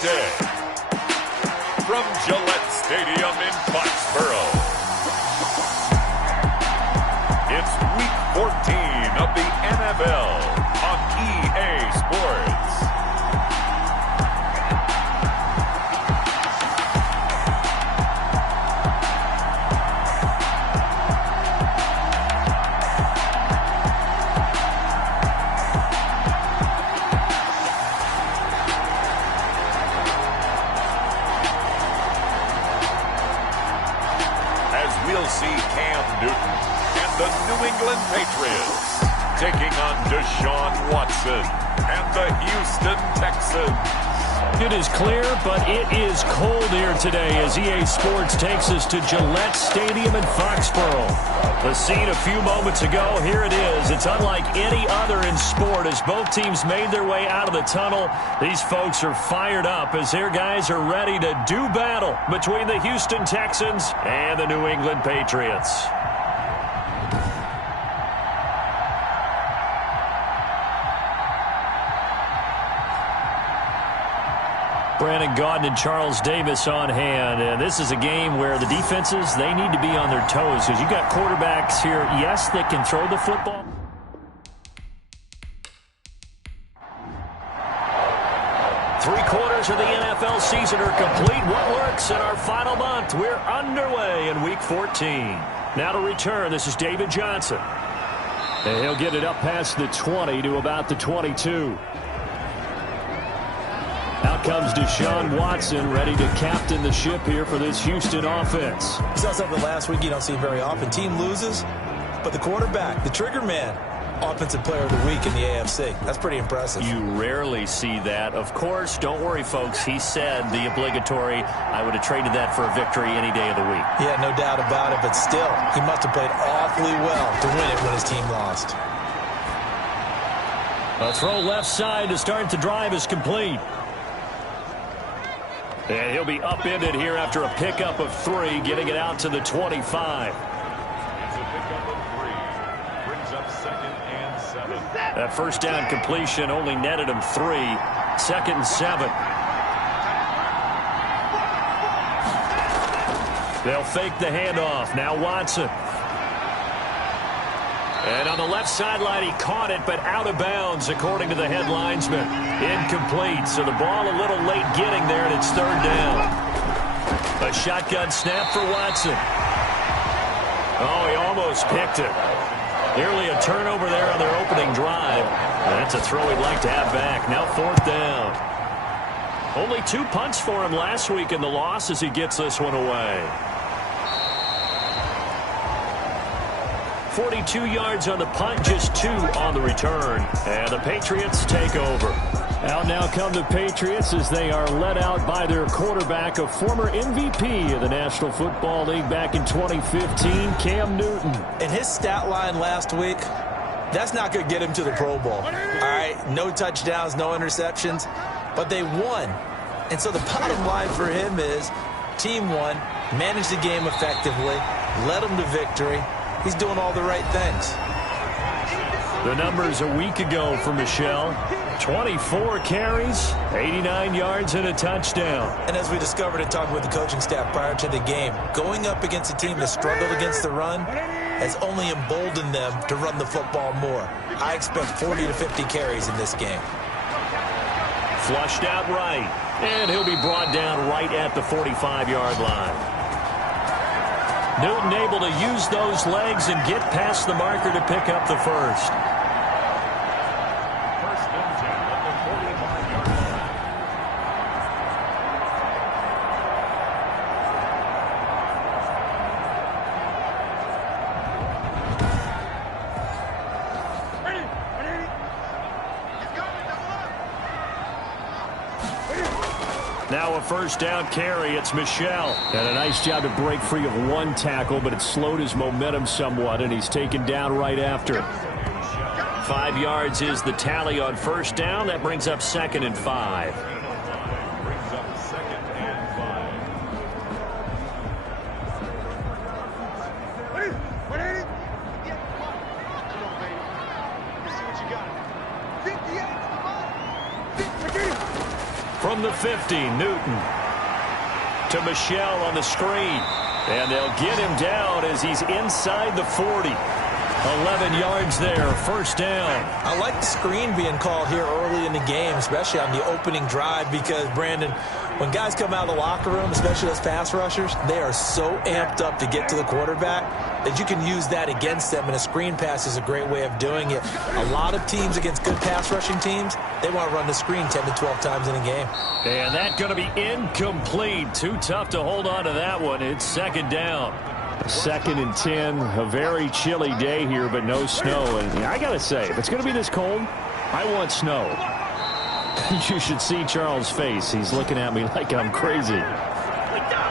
today. From Gillette Stadium in Foxborough, it's Week 14 of the NFL on EA Sports. We'll see Cam Newton and the New England Patriots taking on Deshaun Watson and the Houston Texans. It is clear, but it is cold here today as EA Sports takes us to Gillette Stadium in Foxborough. The scene a few moments ago, here it is. It's unlike any other in sport as both teams made their way out of the tunnel. These folks are fired up as their guys are ready to do battle between the Houston Texans and the New England Patriots. Brandon Gaudin and Charles Davis on hand. And this is a game where the defenses, they need to be on their toes because you've got quarterbacks here, yes, that can throw the football. Three-quarters of the NFL season are complete. What works in our final month? We're underway in Week 14. Now to return, this is David Johnson. And he'll get it up past the 20 to about the 22. Out comes Deshaun Watson, ready to captain the ship here for this Houston offense. We saw something last week you don't see very often. Team loses, but the quarterback, the trigger man, offensive player of the week in the AFC. That's pretty impressive. You rarely see that. Of course, don't worry, folks. He said the obligatory, I would have traded that for a victory any day of the week. Yeah, no doubt about it, but still, he must have played awfully well to win it when his team lost. A throw left side to start the drive is complete. And he'll be upended here after a pickup of 3, getting it out to the 25. It's a pickup of 3. Brings up 2nd and 7. That first down completion only netted him 3. 2nd and 7. They'll fake the handoff. Now Watson. And on the left sideline, he caught it, but out of bounds, according to the head linesman. Incomplete, so the ball a little late getting there, and it's 3rd down. A shotgun snap for Watson. Oh, he almost picked it. Nearly a turnover there on their opening drive. And that's a throw he'd like to have back. Now 4th down. Only 2 punts for him last week in the loss as he gets this one away. 42 yards on the punt, just 2 on the return. And the Patriots take over. Out now come the Patriots as they are led out by their quarterback, a former MVP of the National Football League back in 2015, Cam Newton. And his stat line last week, that's not going to get him to the Pro Bowl. All right, no touchdowns, no interceptions, but they won. And so the bottom line for him is team won, managed the game effectively, led them to victory. He's doing all the right things. The numbers a week ago for Michelle. 24 carries, 89 yards, and a touchdown. And as we discovered in talking with the coaching staff prior to the game, going up against a team that struggled against the run has only emboldened them to run the football more. I expect 40 to 50 carries in this game. Flushed out right, and he'll be brought down right at the 45-yard line. Newton able to use those legs and get past the marker to pick up the first. First and 10 at the 45-yard Now a first down carry. It's Michelle. And a nice job to break free of 1 tackle, but it slowed his momentum somewhat, and he's taken down right after. 5 yards is the tally on first down. That brings up 2nd and 5. Brings up 2nd and 5. From the 50, Newton to Michelle on the screen. And they'll get him down as he's inside the 40. 11 yards there, first down. I like the screen being called here early in the game, especially on the opening drive, because, Brandon, when guys come out of the locker room, especially those pass rushers, they are so amped up to get to the quarterback that you can use that against them, and a screen pass is a great way of doing it. A lot of teams against good pass rushing teams, they want to run the screen 10 to 12 times in a game. And that's going to be incomplete. Too tough to hold on to that one. It's second down. 2nd and 10, a very chilly day here, but no snow. And I got to say, if it's going to be this cold, I want snow. You should see Charles' face. He's looking at me like I'm crazy.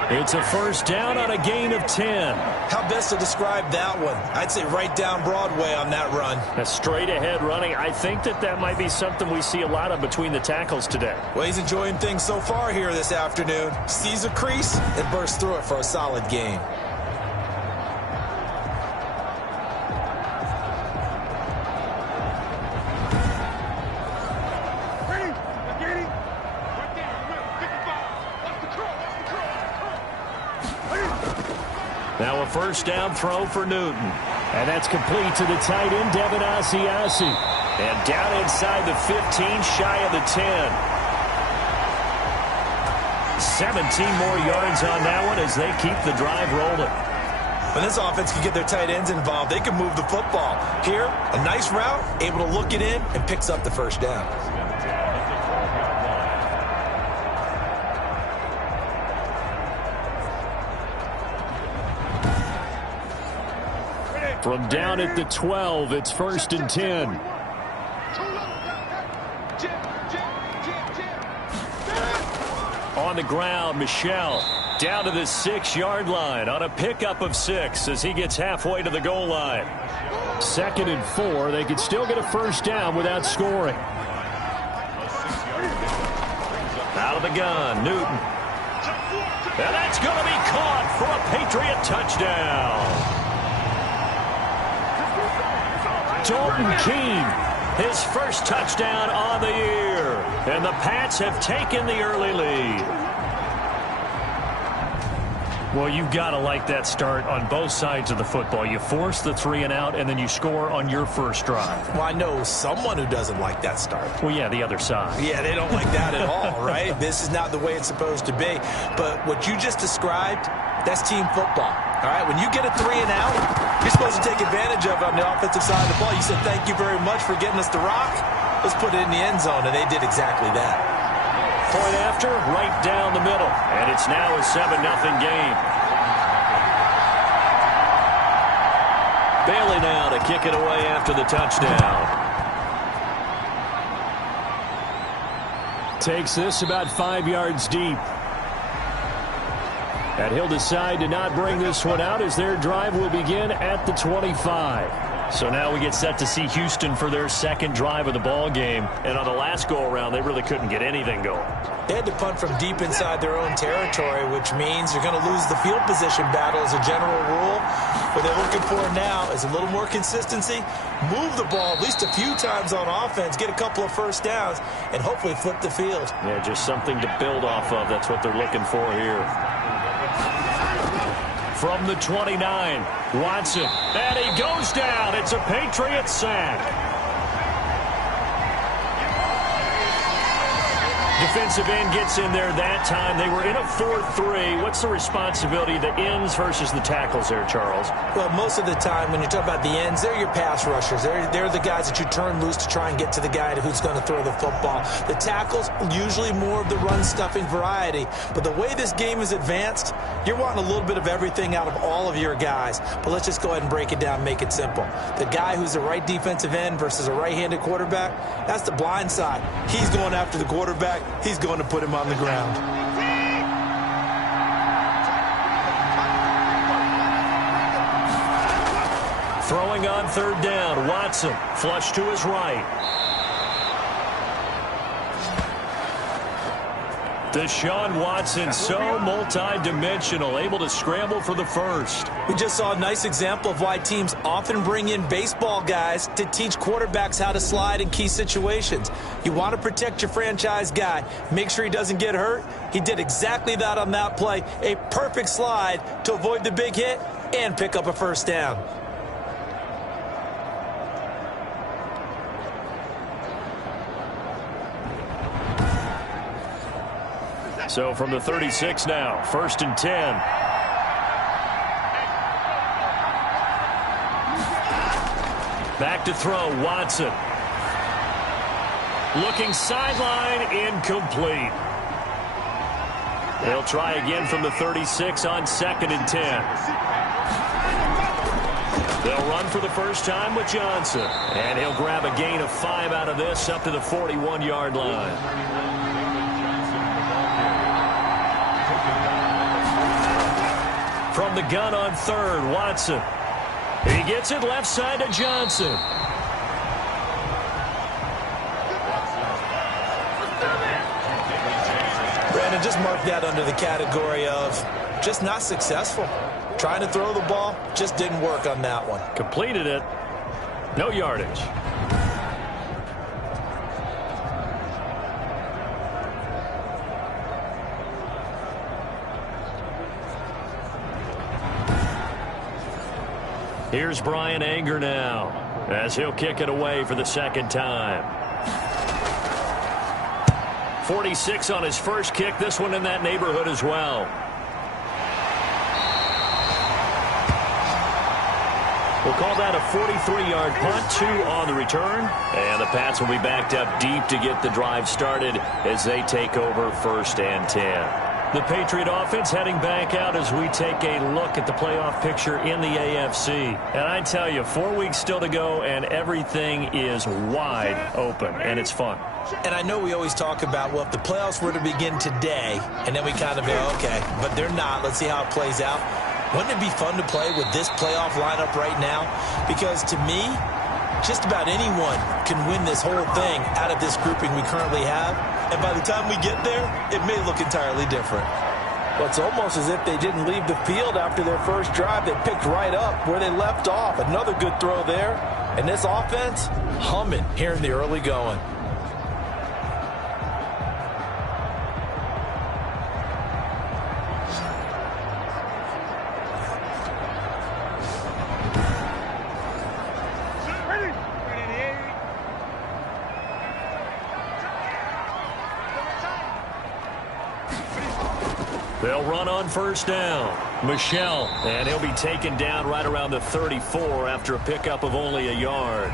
It's a first down on a gain of 10. How best to describe that one? I'd say right down Broadway on that run. A straight ahead running. I think that might be something we see a lot of between the tackles today. Well, he's enjoying things so far here this afternoon. Sees a crease and bursts through it for a solid gain. Now a first down throw for Newton. And that's complete to the tight end, Devin Asiasi. And down inside the 15, shy of the 10. 17 more yards on that one as they keep the drive rolling. When this offense can get their tight ends involved, they can move the football. Here, a nice route, able to look it in, and picks up the first down. From down at the 12, it's 1st and 10. On the ground, Michelle down to the 6-yard line on a pickup of 6 as he gets halfway to the goal line. 2nd and 4, they could still get a first down without scoring. Out of the gun, Newton. And that's going to be caught for a Patriot touchdown. Dalton Keene, his first touchdown on the year. And the Pats have taken the early lead. Well, you've got to like that start on both sides of the football. You force the 3 and out, and then you score on your first drive. Well, I know someone who doesn't like that start. Well, yeah, the other side. Yeah, they don't like that at all, right? This is not the way it's supposed to be. But what you just described, that's team football. All right, when you get a 3 and out, you're supposed to take advantage of it on the offensive side of the ball. You said, thank you very much for getting us the rock. Let's put it in the end zone, and they did exactly that. Point after, right down the middle. And it's now a 7-0 game. Bailey now to kick it away after the touchdown. Takes this about 5 yards deep. And he'll decide to not bring this one out as their drive will begin at the 25. So now we get set to see Houston for their second drive of the ball game. And on the last go-around, they really couldn't get anything going. They had to punt from deep inside their own territory, which means you're going to lose the field position battle as a general rule. What they're looking for now is a little more consistency, move the ball at least a few times on offense, get a couple of first downs, and hopefully flip the field. Yeah, just something to build off of. That's what they're looking for here. From the 29, Watson. And he goes down. It's a Patriot sack. Defensive end gets in there that time. They were in a 4-3. What's the responsibility of the ends versus the tackles there, Charles? Well, most of the time when you talk about the ends, they're your pass rushers. They're the guys that you turn loose to try and get to the guy who's going to throw the football. The tackles, usually more of the run-stuffing variety. But the way this game is advanced, you're wanting a little bit of everything out of all of your guys. But let's just go ahead and break it down and make it simple. The guy who's the right defensive end versus a right-handed quarterback, that's the blind side. He's going after the quarterback. He's going to put him on the ground. Throwing on third down, Watson. Flush to his right. Deshaun Watson, so multi-dimensional, able to scramble for the first. We just saw a nice example of why teams often bring in baseball guys to teach quarterbacks how to slide in key situations. You want to protect your franchise guy. Make sure he doesn't get hurt. He did exactly that on that play. A perfect slide to avoid the big hit and pick up a first down. So from the 36 now, 1st and 10. Back to throw, Watson. Looking sideline, incomplete. They'll try again from the 36 on 2nd and 10. They'll run for the first time with Johnson. And he'll grab a gain of 5 out of this up to the 41-yard line. From the gun on 3rd, Watson. He gets it left side to Johnson. Brandon, just mark that under the category of just not successful. Trying to throw the ball, just didn't work on that one. Completed it. No yardage. Here's Brian Anger now as he'll kick it away for the 2nd time. 46 on his first kick. This one in that neighborhood as well. We'll call that a 43-yard punt, 2 on the return. And the Pats will be backed up deep to get the drive started as they take over 1st and 10. The Patriot offense heading back out as we take a look at the playoff picture in the AFC. And I tell you, 4 weeks still to go, and everything is wide open, and it's fun. And I know we always talk about, well, if the playoffs were to begin today, and then we kind of go, okay, but they're not. Let's see how it plays out. Wouldn't it be fun to play with this playoff lineup right now? Because to me, just about anyone can win this whole thing out of this grouping we currently have. And by the time we get there, it may look entirely different. Well, it's almost as if they didn't leave the field after their first drive. They picked right up where they left off. Another good throw there. And this offense, humming here in the early going. They'll run on 1st down. Michelle, and he'll be taken down right around the 34 after a pickup of only a yard.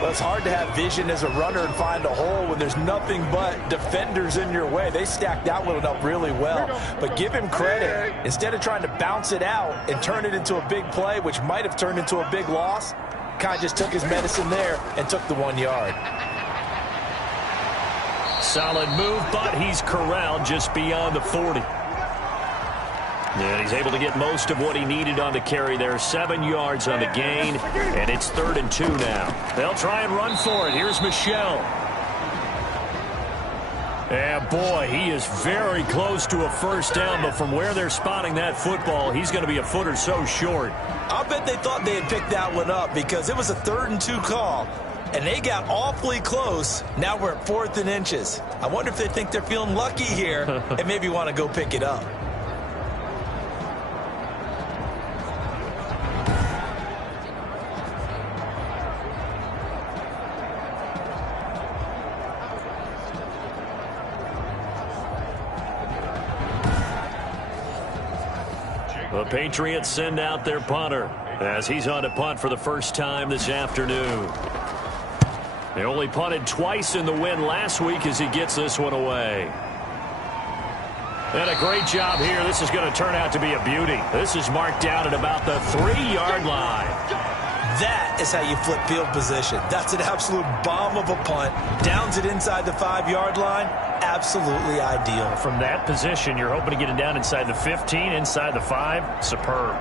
Well, it's hard to have vision as a runner and find a hole when there's nothing but defenders in your way. They stacked that one up really well. But give him credit. Instead of trying to bounce it out and turn it into a big play, which might have turned into a big loss, kind of just took his medicine there and took the 1 yard. Solid move, but he's corralled just beyond the 40. And he's able to get most of what he needed on the carry there. 7 yards on the gain, and it's 3rd and 2 now. They'll try and run for it. Here's Michelle. And boy, he is very close to a first down, but from where they're spotting that football, he's going to be a foot or so short. I'll bet they thought they had picked that one up because it was a 3rd and 2 call. And they got awfully close. Now we're at 4th and inches. I wonder if they think they're feeling lucky here and maybe want to go pick it up. The Patriots send out their punter as he's on to punt for the first time this afternoon. They only punted twice in the win last week as he gets this one away. And a great job here. This is going to turn out to be a beauty. This is marked down at about the 3-yard line. That is how you flip field position. That's an absolute bomb of a punt. Downs it inside the 5-yard line. Absolutely ideal. From that position, you're hoping to get it down inside the 15, inside the 5. Superb.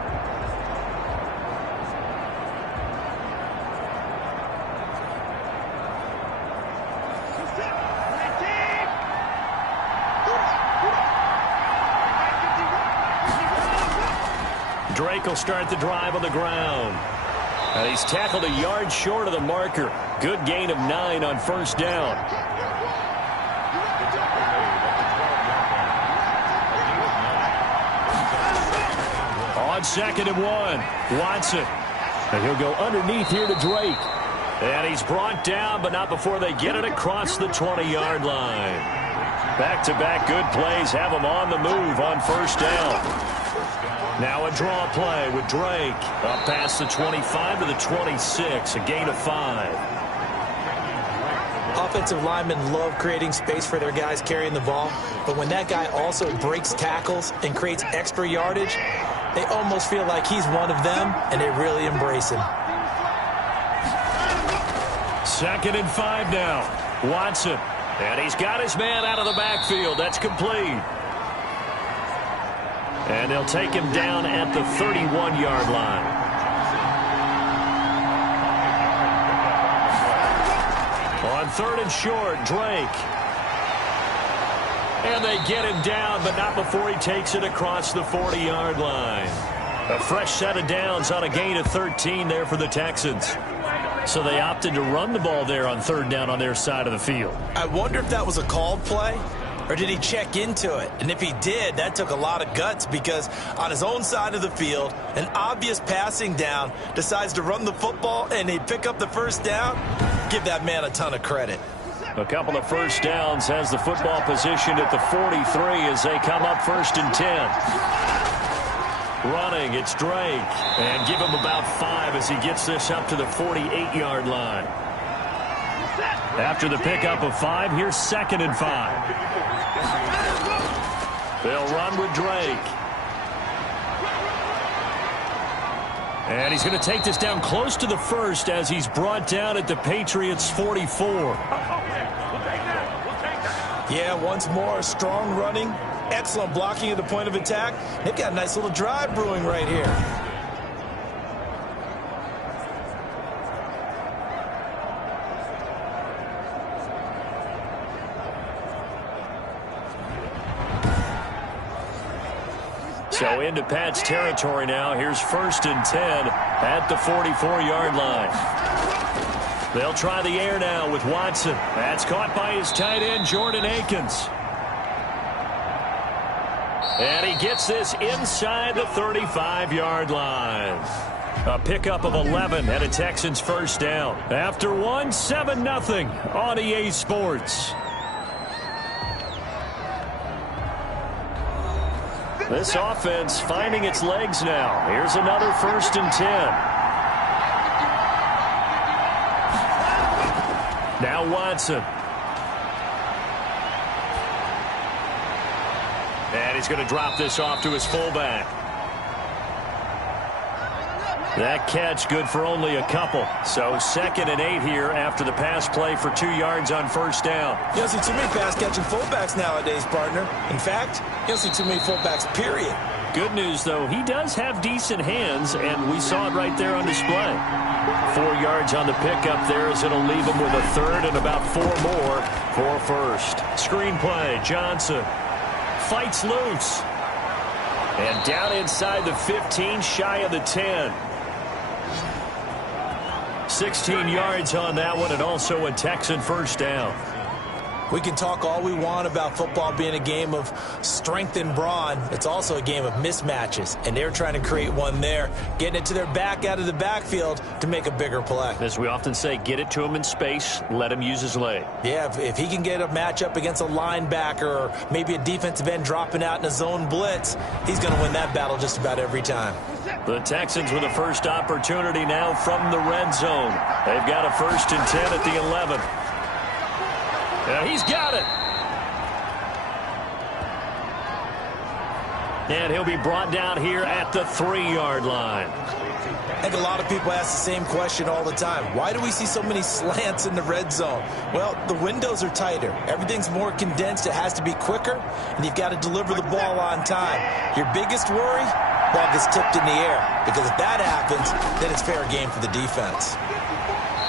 Drake will start the drive on the ground. And he's tackled a yard short of the marker. Good gain of 9 on first down. On 2nd and 1, Watson. And he'll go underneath here to Drake. And he's brought down, but not before they get it across the 20-yard line. Back-to-back good plays have him on the move on first down. Now a draw play with Drake. Up past the 25 to the 26, a gain of 5. Offensive linemen love creating space for their guys carrying the ball, but when that guy also breaks tackles and creates extra yardage, they almost feel like he's one of them, and they really embrace him. 2nd and 5 now. Watson. And he's got his man out of the backfield. That's complete. And they'll take him down at the 31-yard line. On 3rd and short, Drake. And they get him down, but not before he takes it across the 40-yard line. A fresh set of downs on a gain of 13 there for the Texans. So they opted to run the ball there on 3rd down on their side of the field. I wonder if that was a called play, or did he check into it? And if he did, that took a lot of guts, because on his own side of the field, an obvious passing down, decides to run the football, and they pick up the first down. Give that man a ton of credit. A couple of first downs, has the football position at the 43 as they come up 1st and 10. Running, it's Drake. And give him about 5 as he gets this up to the 48-yard line. After the pickup of 5, here's 2nd and 5. They'll run with Drake. And he's going to take this down close to the 1st as he's brought down at the Patriots' 44. Yeah, once more, strong running. Excellent blocking at the point of attack. They've got a nice little drive brewing right here. So into Pat's territory now. Here's 1st and 10 at the 44-yard line. They'll try the air now with Watson. That's caught by his tight end, Jordan Akins. And he gets this inside the 35-yard line. A pickup of 11 and a Texans first down. After one, 7-0 on EA Sports. This offense finding its legs now. Here's another 1st and 10. Now Watson. And he's going to drop this off to his fullback. That catch good for only a couple. So 2nd and 8 here after the pass play for 2 yards on first down. You don't see too many pass-catching fullbacks nowadays, partner. In fact, you don't see too many fullbacks, period. Good news, though, he does have decent hands, and we saw it right there on display. 4 yards on the pickup there as it'll leave him with a 3rd and about 4 more for first. Screen play, Johnson fights loose. And down inside the 15, shy of the 10. 16 yards on that one, and also a Texan first down. We can talk all we want about football being a game of strength and brawn. It's also a game of mismatches, and they're trying to create one there, getting it to their back out of the backfield to make a bigger play. As we often say, get it to him in space, let him use his leg. Yeah, if he can get a matchup against a linebacker or maybe a defensive end dropping out in a zone blitz, he's going to win that battle just about every time. The Texans with a first opportunity now from the red zone. They've got a 1st and 10 at the 11. Yeah, he's got it. And he'll be brought down here at the 3-yard line. I think a lot of people ask the same question all the time. Why do we see so many slants in the red zone? Well, the windows are tighter. Everything's more condensed. It has to be quicker, and you've got to deliver the ball on time. Your biggest worry? Ball gets tipped in the air, because if that happens, then it's fair game for the defense.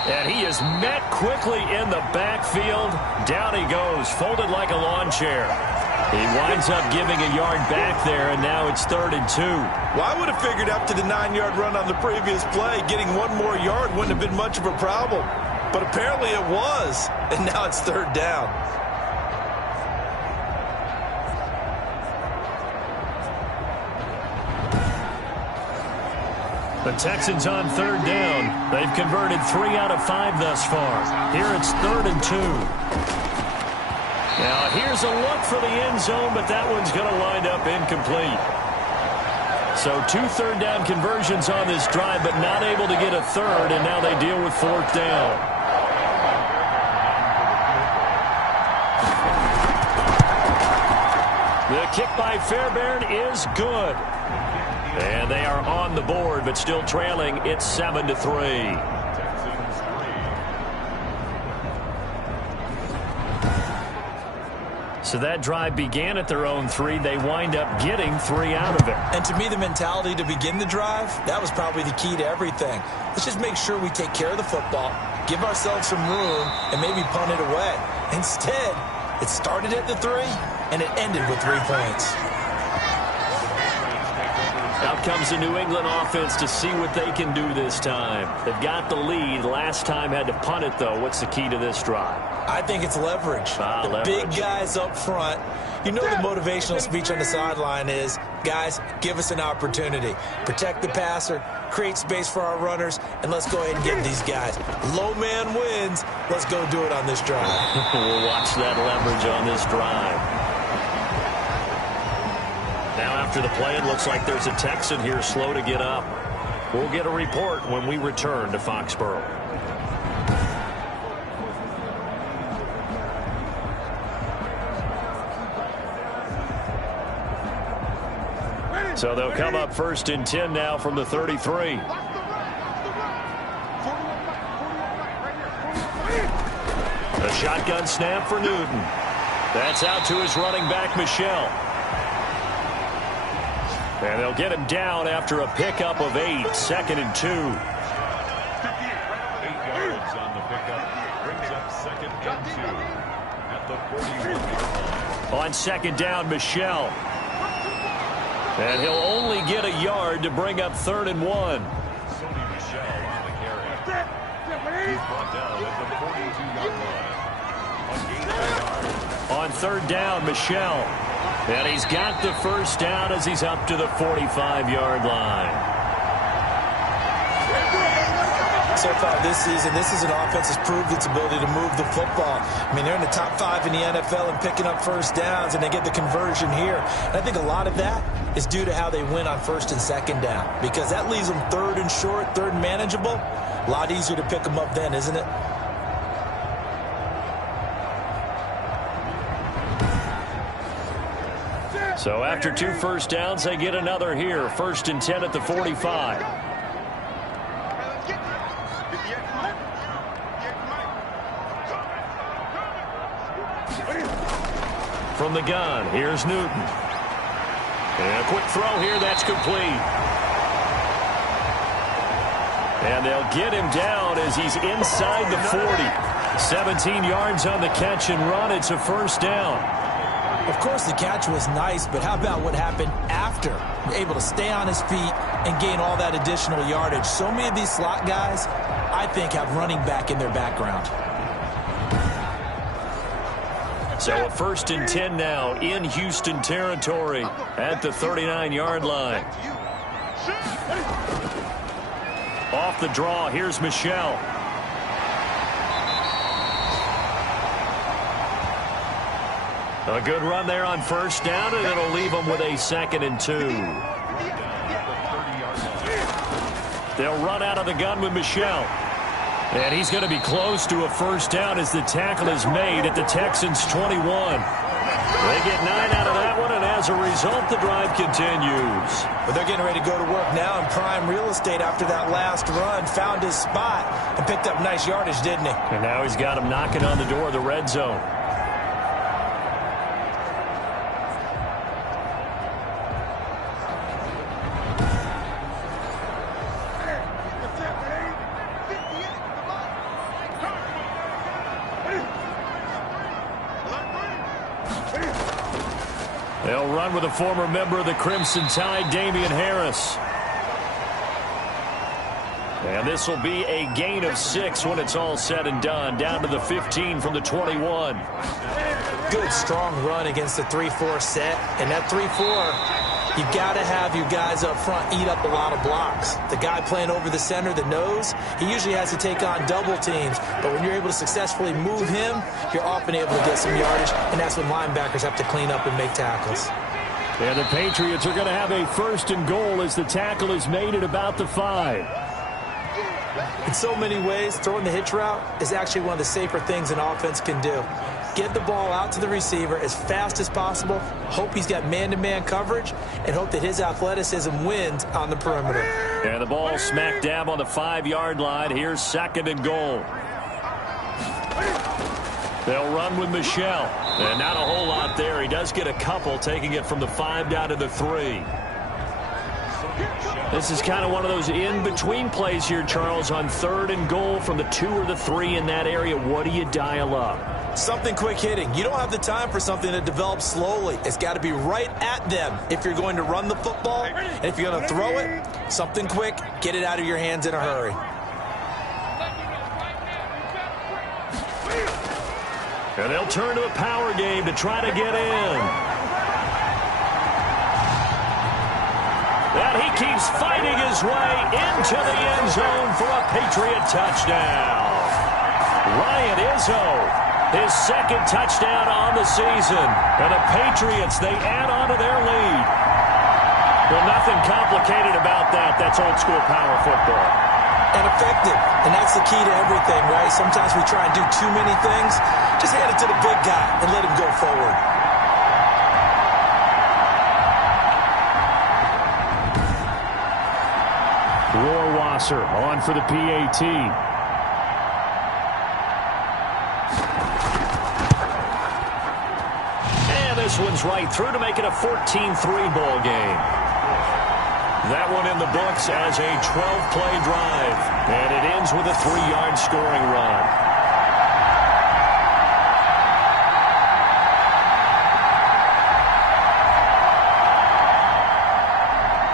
And he is met quickly in the backfield. Down he goes, folded like a lawn chair. He winds up giving a yard back there, and now it's 3rd and 2. Well, I would have figured after the 9-yard run on the previous play, getting one more yard wouldn't have been much of a problem. But apparently it was, and now it's 3rd down. The Texans on 3rd down. They've converted 3 out of 5 thus far. Here it's 3rd and 2. Now here's a look for the end zone, but that one's going to wind up incomplete. So 2 third down conversions on this drive, but not able to get a third, and now they deal with 4th down. The kick by Fairbairn is good. And they are on the board, but still trailing. It's 7-3. So that drive began at their own 3. They wind up getting 3 out of it. And to me, the mentality to begin the drive, that was probably the key to everything. Let's just make sure we take care of the football, give ourselves some room, and maybe punt it away. Instead, it started at the 3, and it ended with 3 points. Out comes the New England offense to see what they can do this time. They've got the lead. Last time had to punt it, though. What's the key to this drive? I think it's leverage. The big guys up front. You know the motivational speech on the sideline is, guys, give us an opportunity. Protect the passer, create space for our runners, and let's go ahead and get these guys. Low man wins. Let's go do it on this drive. We'll watch that leverage on this drive. Now after the play, it looks like there's a Texan here slow to get up. We'll get a report when we return to Foxborough. So they'll come up 1st and 10 now from the 33. A shotgun snap for Newton. That's out to his running back, Michel. And they'll get him down after a pickup of 8, 2nd and 2. 8 yards on the pickup. Brings up 2nd and 2 at the 41-yard line. On 2nd down, Michel. And he'll only get a yard to bring up 3rd and 1. Sony Michel on the carry. He's brought down at the 42-yard line. On 3rd down, Michel. And he's got the 1st down as he's up to the 45-yard line. So far this season, this is an offense that's proved its ability to move the football. I mean, they're in the top 5 in the NFL and picking up 1st downs, and they get the conversion here. And I think a lot of that is due to how they win on 1st and 2nd down, because that leaves them 3rd and short, 3rd and manageable. A lot easier to pick them up then, isn't it? So after 2 1st downs, they get another here. 1st and 10 at the 45. From the gun, here's Newton. And a quick throw here, that's complete. And they'll get him down as he's inside the 40. 17 yards on the catch and run. It's a 1st down. Of course, the catch was nice, but how about what happened after? Able to stay on his feet and gain all that additional yardage. So many of these slot guys, I think, have running back in their background. So a 1st and 10 now in Houston territory at the 39-yard line. Off the draw, here's Michel. A good run there on 1st down, and it'll leave them with a 2nd and 2. They'll run out of the gun with Michel. And he's going to be close to a 1st down as the tackle is made at the Texans' 21. They get 9 out of that one, and as a result, the drive continues. But they're getting ready to go to work now in prime real estate after that last run. Found his spot and picked up nice yardage, didn't he? And now he's got him knocking on the door of the red zone. They'll run with a former member of the Crimson Tide, Damian Harris. And this will be a gain of 6 when it's all said and done. Down to the 15 from the 21. Good, strong run against the 3-4 set. And that 3-4, you've got to have your guys up front eat up a lot of blocks. The guy playing over the center, the nose, he usually has to take on double teams. But when you're able to successfully move him, you're often able to get some yardage. And that's when linebackers have to clean up and make tackles. And the Patriots are going to have a 1st and goal as the tackle is made at about the 5. In so many ways, throwing the hitch route is actually one of the safer things an offense can do. Get the ball out to the receiver as fast as possible, hope he's got man-to-man coverage, and hope that his athleticism wins on the perimeter. And the ball smack dab on the 5-yard line. Here's 2nd and goal. They'll run with Michelle. And not a whole lot there. He does get a couple, taking it from the 5 down to the 3. This is kind of one of those in-between plays here, Charles, on 3rd and goal from the 2 or the 3 in that area. What do you dial up? Something quick hitting. You don't have the time for something that develops slowly. It's got to be right at them if you're going to run the football. And if you're going to throw it, something quick, get it out of your hands in a hurry. And they'll turn to a power game to try to get in. And he keeps fighting his way into the end zone for a Patriot touchdown. Ryan Izzo, his 2nd touchdown on the season. And the Patriots, they add on to their lead. Well, nothing complicated about that. That's old-school power football. And effective. And that's the key to everything, right? Sometimes we try and do too many things. Just hand it to the big guy and let him go forward. Rohrwasser on for the PAT. And this one's right through to make it a 14-3 ball game. That one in the books as a 12-play drive. And it ends with a 3-yard scoring run.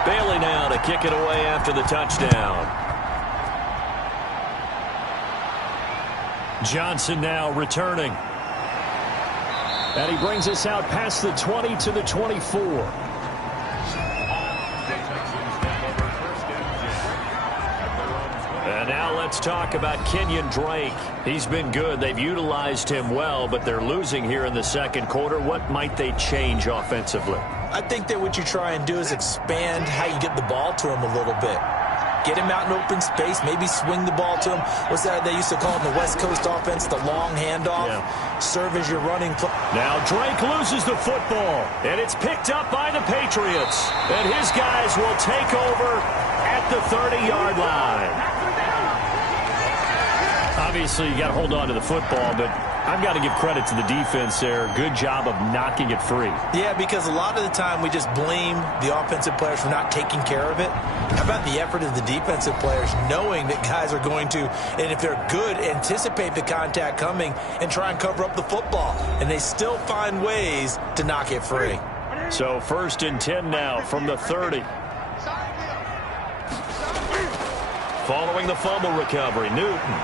Bailey now to kick it away after the touchdown. Johnson now returning. And he brings us out past the 20 to the 24. And now let's talk about Kenyon Drake. He's been good. They've utilized him well, but they're losing here in the 2nd quarter. What might they change offensively? I think that what you try and do is expand how you get the ball to him a little bit. Get him out in open space, maybe swing the ball to him. What's that they used to call in the West Coast offense, the long handoff? Yeah. Serve as your running play. Now Drake loses the football, and it's picked up by the Patriots. And his guys will take over at the 30-yard line. Obviously, you got to hold on to the football, but I've got to give credit to the defense there. Good job of knocking it free. Yeah, because a lot of the time we just blame the offensive players for not taking care of it. How about the effort of the defensive players knowing that guys are going to, and if they're good, anticipate the contact coming and try and cover up the football. And they still find ways to knock it free. So 1st and 10 now from the 30. Following the fumble recovery, Newton.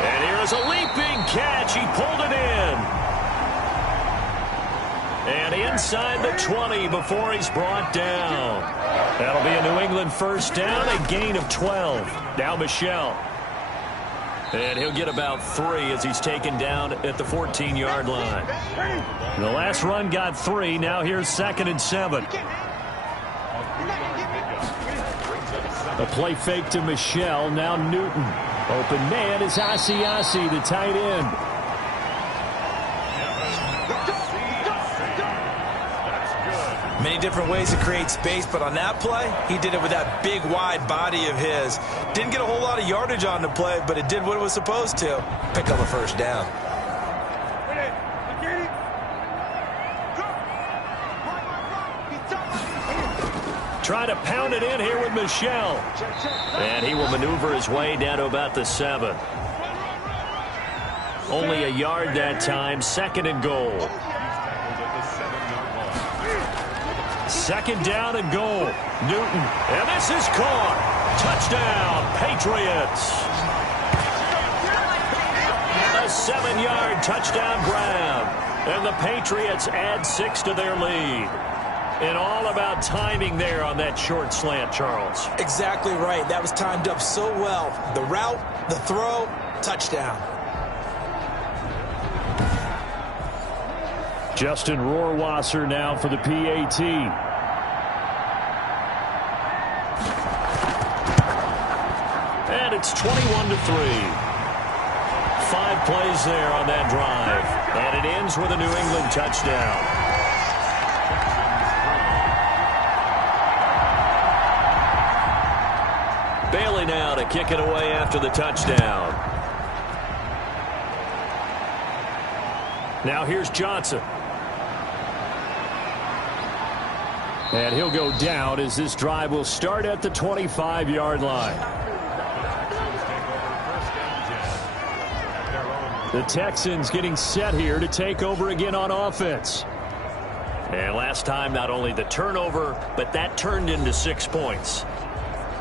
And here's a leaping catch. He pulled it in. And inside the 20 before he's brought down. That'll be a New England 1st down, a gain of 12. Now Michelle. And he'll get about 3 as he's taken down at the 14-yard line. The last run got 3. Now here's 2nd and 7. A play fake to Michelle. Now Newton. Open man is Asiasi, the tight end. Many different ways to create space, but on that play, he did it with that big, wide body of his. Didn't get a whole lot of yardage on the play, but it did what it was supposed to. Pick up a 1st down. Trying to pound it in here with Michelle. And he will maneuver his way down to about the 7. Only a yard that time. 2nd and goal. Second down and goal. Newton. And this is caught. Touchdown, Patriots. A 7-yard touchdown grab. And the Patriots add 6 to their lead. And all about timing there on that short slant, Charles. Exactly right. That was timed up so well. The route, the throw, touchdown. Justin Rohrwasser now for the PAT. And it's 21-3. 5 plays there on that drive. And it ends with a New England touchdown. Bailey now to kick it away after the touchdown. Now here's Johnson. And he'll go down as this drive will start at the 25-yard line. The Texans getting set here to take over again on offense. And last time, not only the turnover, but that turned into 6 points.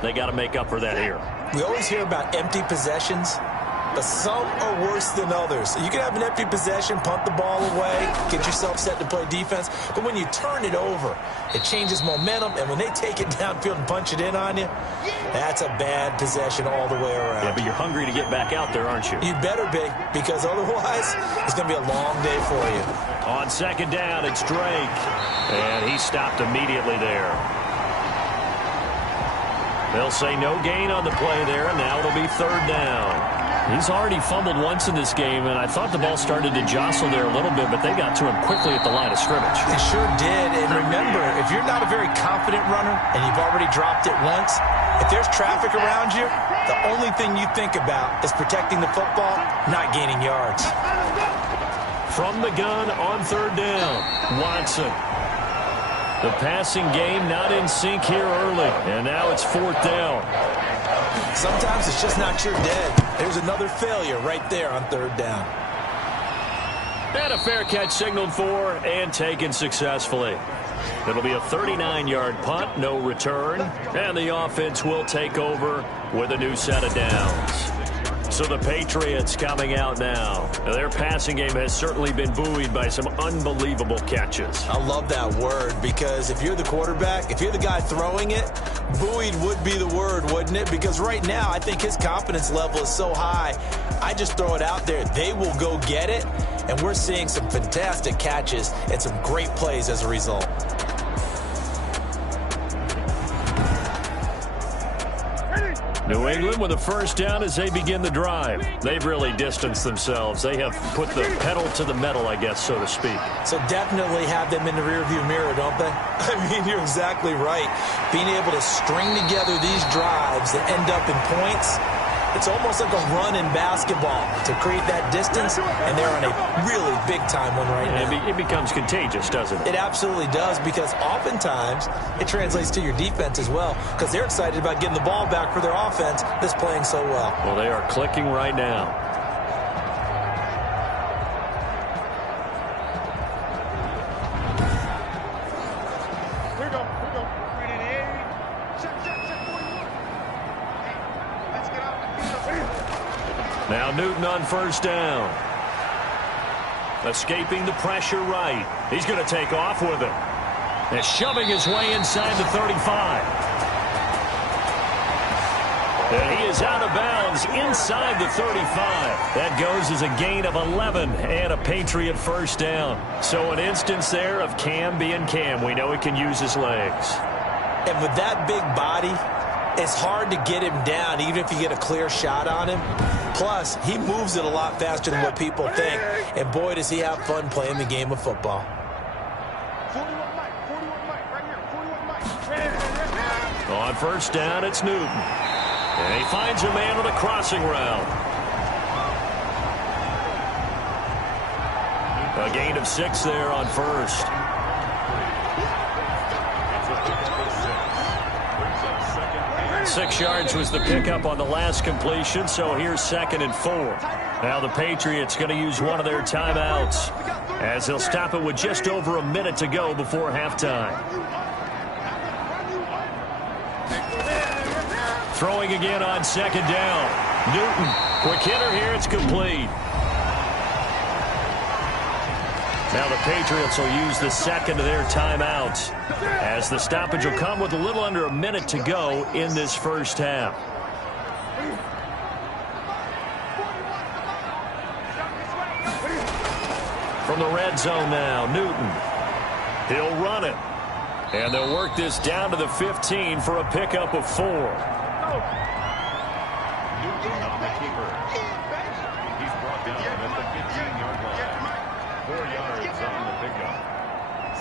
They got to make up for that here. We always hear about empty possessions, but some are worse than others. You can have an empty possession, punt the ball away, get yourself set to play defense, but when you turn it over, it changes momentum, and when they take it downfield and punch it in on you, that's a bad possession all the way around. Yeah, but you're hungry to get back out there, aren't you? You better be, because otherwise, it's going to be a long day for you. On second down, it's Drake, and he stopped immediately there. They'll say no gain on the play there, and now it'll be third down. He's already fumbled once in this game, and I thought the ball started to jostle there a little bit, but they got to him quickly at the line of scrimmage. It sure did, and remember, if you're not a very confident runner and you've already dropped it once, if there's traffic around you, the only thing you think about is protecting the football, not gaining yards. From the gun on third down, Watson. The passing game not in sync here early, and now it's fourth down. Sometimes it's just not your day. There's another failure right there on third down. And a fair catch signaled for and taken successfully. It'll be a 39-yard punt, no return, and the offense will take over with a new set of downs. So the Patriots coming out now. Their passing game has certainly been buoyed by some unbelievable catches. I love that word, because if you're the quarterback, if you're the guy throwing it, buoyed would be the word, wouldn't it? Because right now, I think his confidence level is so high, I just throw it out there. They will go get it, and we're seeing some fantastic catches and some great plays as a result. New England with a first down as they begin the drive. They've really distanced themselves. They have put the pedal to the metal, I guess, so to speak. So definitely have them in the rearview mirror, don't they? I mean, you're exactly right. Being able to string together these drives that end up in points, it's almost like a run in basketball to create that distance, and they're on a really big-time one right now. It becomes contagious, doesn't it? It absolutely does, because oftentimes it translates to your defense as well, because they're excited about getting the ball back for their offense that's playing so well. Well, they are clicking right now. Now Newton on first down. Escaping the pressure right. He's going to take off with it. And shoving his way inside the 35. And he is out of bounds inside the 35. That goes as a gain of 11 and a Patriot first down. So an instance there of Cam being Cam. We know he can use his legs. And with that big body, it's hard to get him down, even if you get a clear shot on him. Plus, he moves it a lot faster than what people think. And boy, does he have fun playing the game of football. On first down, it's Newton. And he finds a man on a crossing route. A gain of 6 there on first. Six yards was the pickup on the last completion, so here's 2nd and 4. Now the Patriots going to use one of their timeouts, as they'll stop it with just over a minute to go before halftime. Throwing again on second down. Newton, quick hitter here, it's complete. Now the Patriots will use the second of their timeouts, as the stoppage will come with a little under a minute to go in this first half. From the red zone now, Newton. He'll run it. And they'll work this down to the 15 for a pickup of 4. Newton on the keeper. He's brought down at the 15-yard line. 4 yards on the pickup.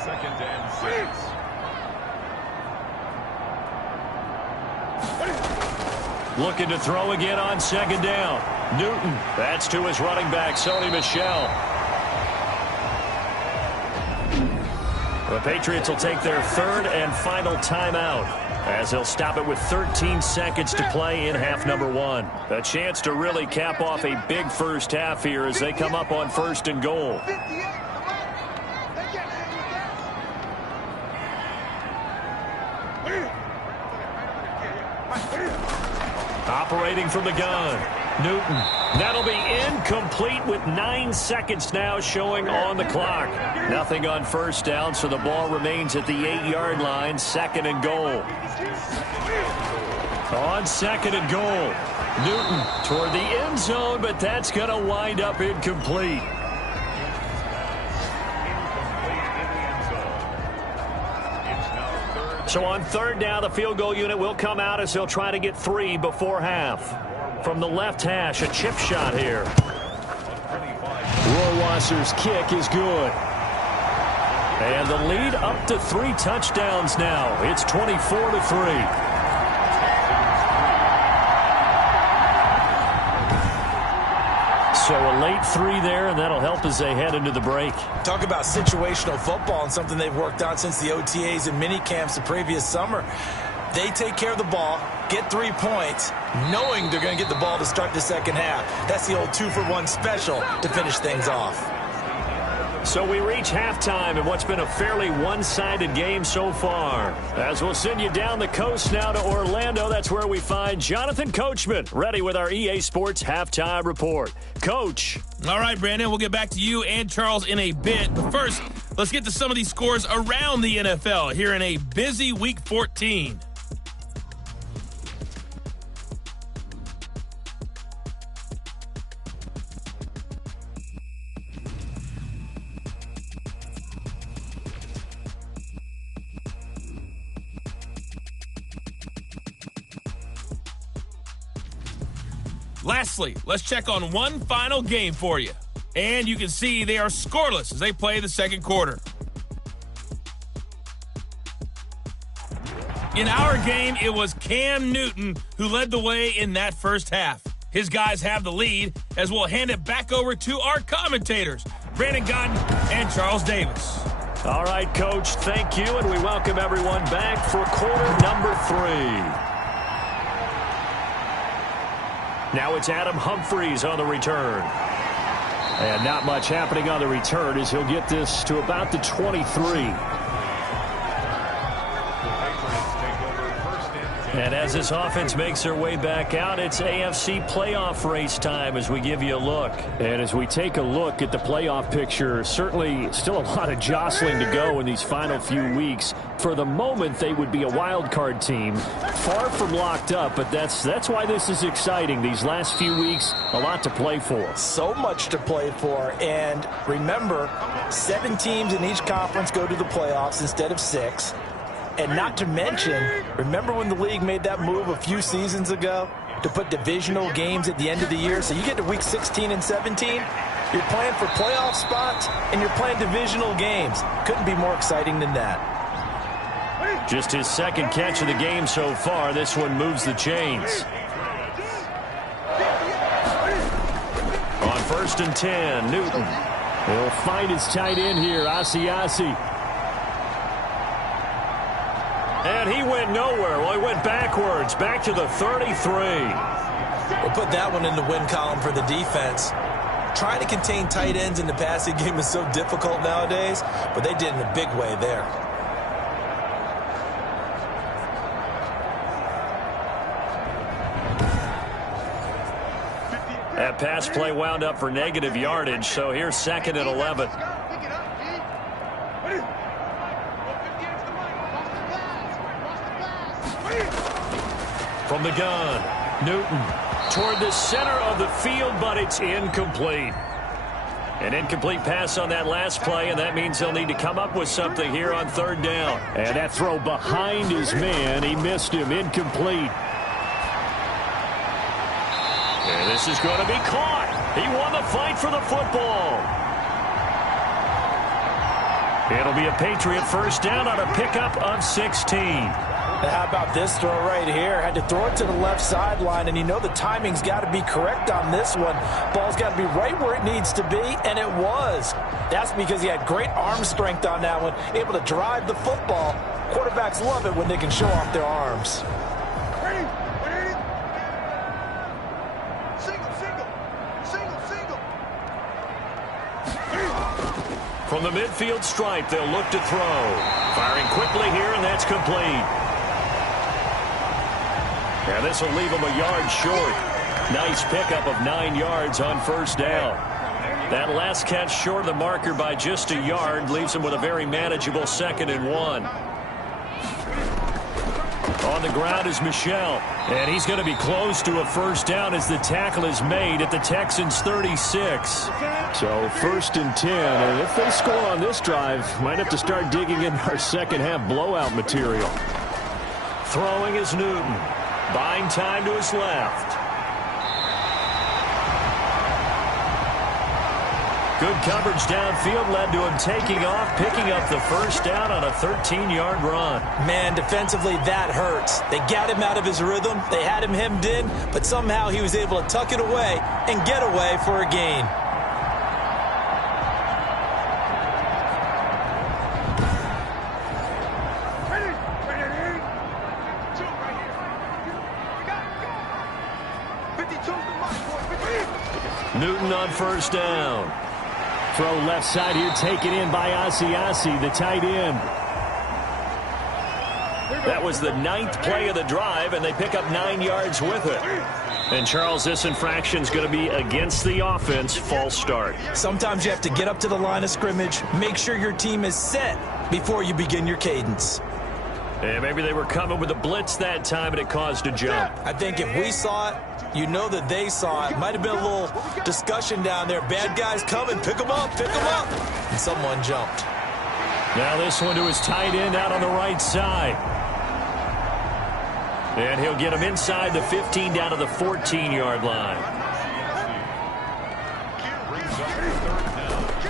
2nd and 6. Looking to throw again on second down. Newton, that's to his running back, Sony Michel. The Patriots will take their third and final timeout, as they'll stop it with 13 seconds to play in half number 1. A chance to really cap off a big first half here as they come up on 1st and goal. Operating from the gun, Newton. That'll be incomplete with 9 seconds now showing on the clock. Nothing on first down, so the ball remains at the 8-yard line, 2nd and goal. On 2nd and goal, Newton toward the end zone, but that's going to wind up incomplete. So on 3rd down, the field goal unit will come out as they'll try to get 3 before half. From the left hash, a chip shot here. Rohrwasser's kick is good. And the lead up to 3 touchdowns now. It's 24-3. So a late 3 there, and that'll help as they head into the break. Talk about situational football and something they've worked on since the OTAs and mini camps the previous summer. They take care of the ball, get 3 points, knowing they're going to get the ball to start the second half. That's the old 2-for-1 special to finish things off. So we reach halftime in what's been a fairly one-sided game so far. As we'll send you down the coast now to Orlando, that's where we find Jonathan Coachman, ready with our EA Sports Halftime Report. Coach. All right, Brandon, we'll get back to you and Charles in a bit. But first, let's get to some of these scores around the NFL here in a busy Week 14. Lastly, let's check on one final game for you. And you can see they are scoreless as they play the second quarter. In our game, it was Cam Newton who led the way in that first half. His guys have the lead as we'll hand it back over to our commentators, Brandon Gotton and Charles Davis. All right, Coach, thank you, and we welcome everyone back for quarter number 3. Now it's Adam Humphries on the return. And not much happening on the return as he'll get this to about the 23. And as this offense makes their way back out, it's AFC playoff race time as we give you a look. And as we take a look at the playoff picture, certainly still a lot of jostling to go in these final few weeks. For the moment, they would be a wild card team, far from locked up, but that's why this is exciting. These last few weeks, a lot to play for. So much to play for, and remember, 7 teams in each conference go to the playoffs instead of 6. And not to mention, remember when the league made that move a few seasons ago to put divisional games at the end of the year? So you get to week 16 and 17, you're playing for playoff spots, and you're playing divisional games. Couldn't be more exciting than that. Just his second catch of the game so far. This one moves the chains. On 1st and 10, Newton. He'll find his tight end here, Asiasi. And he went nowhere. Well, he went backwards, back to the 33. We'll put that one in the win column for the defense. Trying to contain tight ends in the passing game is so difficult nowadays, but they did in a big way there. pass play wound up for negative yardage, so here's 2nd and 11. From the gun, Newton toward the center of the field, but it's incomplete. An incomplete pass on that last play, and that means he'll need to come up with something here on 3rd down. And that throw behind his man, he missed him, incomplete. And this is going to be caught. He won the fight for the football. It'll be a Patriot 1st down on a pickup of 16. How about this throw right here? Had to throw it to the left sideline, and you know the timing's got to be correct on this one. Ball's got to be right where it needs to be, and it was. That's because he had great arm strength on that one, able to drive the football. Quarterbacks love it when they can show off their arms. From the midfield stripe, they'll look to throw. Firing quickly here, and that's complete. And this will leave him a yard short. Nice pickup of 9 yards on 1st down. That last catch short of the marker by just a yard leaves him with a very manageable 2nd and 1. On the ground is Michel, and he's going to be close to a 1st down as the tackle is made at the Texans' 36. So 1st and 10, and if they score on this drive, might have to start digging in our second-half blowout material. Throwing is Newton. Buying time to his left. Good coverage downfield led to him taking off, picking up the 1st down on a 13-yard run. Man, defensively, that hurts. They got him out of his rhythm. They had him hemmed in, but somehow he was able to tuck it away and get away for a gain. Newton on 1st down. Throw left side here, taken in by Asiasi, the tight end. That was the 9th play of the drive, and they pick up 9 yards with it. And, Charles, this infraction is going to be against the offense. False start. Sometimes you have to get up to the line of scrimmage, make sure your team is set before you begin your cadence. And maybe they were coming with a blitz that time, and it caused a jump. I think if we saw it, you know that they saw it. Might have been a little discussion down there. Bad guys coming. Pick them up. Pick them up. And someone jumped. Now this one to his tight end out on the right side. And he'll get him inside the 15 down to the 14-yard line.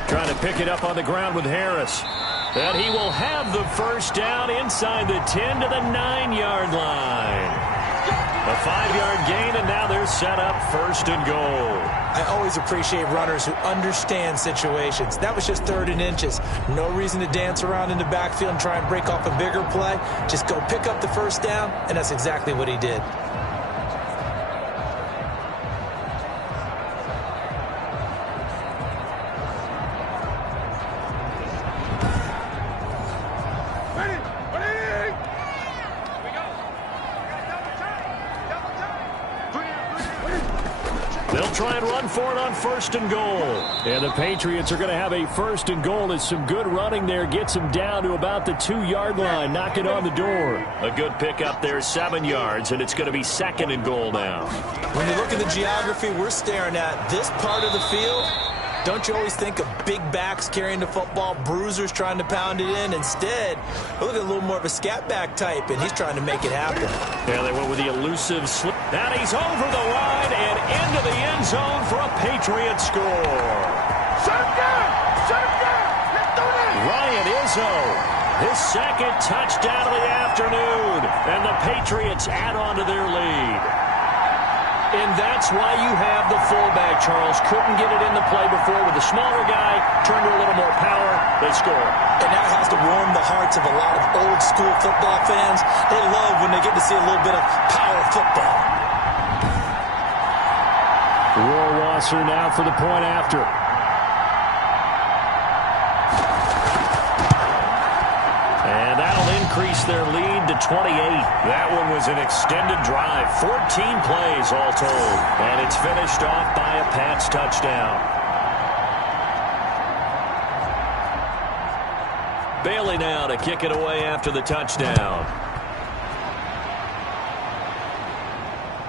Trying to pick it up on the ground with Harris. And he will have the 1st down inside the 10 to the 9-yard line. A 5-yard gain, and now they're set up 1st and goal. I always appreciate runners who understand situations. That was just 3rd and inches. No reason to dance around in the backfield and try and break off a bigger play. Just go pick up the 1st down, and that's exactly what he did. They'll try and run for it on 1st and goal. And the Patriots are going to have a 1st and goal. As some good running there gets them down to about the 2-yard line. Knock it on the door. A good pickup there, 7 yards, and it's going to be 2nd and goal now. When you look at the geography we're staring at, this part of the field, don't you always think of big backs carrying the football, bruisers trying to pound it in? Instead, look at a little more of a scat back type, and he's trying to make it happen. Yeah, they went with the elusive slip. And he's over the line and into the end zone for a Patriot score. Shut him down! Shut him down! Let's do this! Ryan Izzo, his 2nd touchdown of the afternoon, and the Patriots add on to their lead. And that's why you have the fullback, Charles. Couldn't get it in the play before with the smaller guy. Turned to a little more power. They score. And that has to warm the hearts of a lot of old-school football fans. They love when they get to see a little bit of power football. Rohrwasser now for the point after. And that'll increase their lead to 28. That one was an extended drive. 14 plays all told. And it's finished off by a Pats touchdown. Bailey now to kick it away after the touchdown.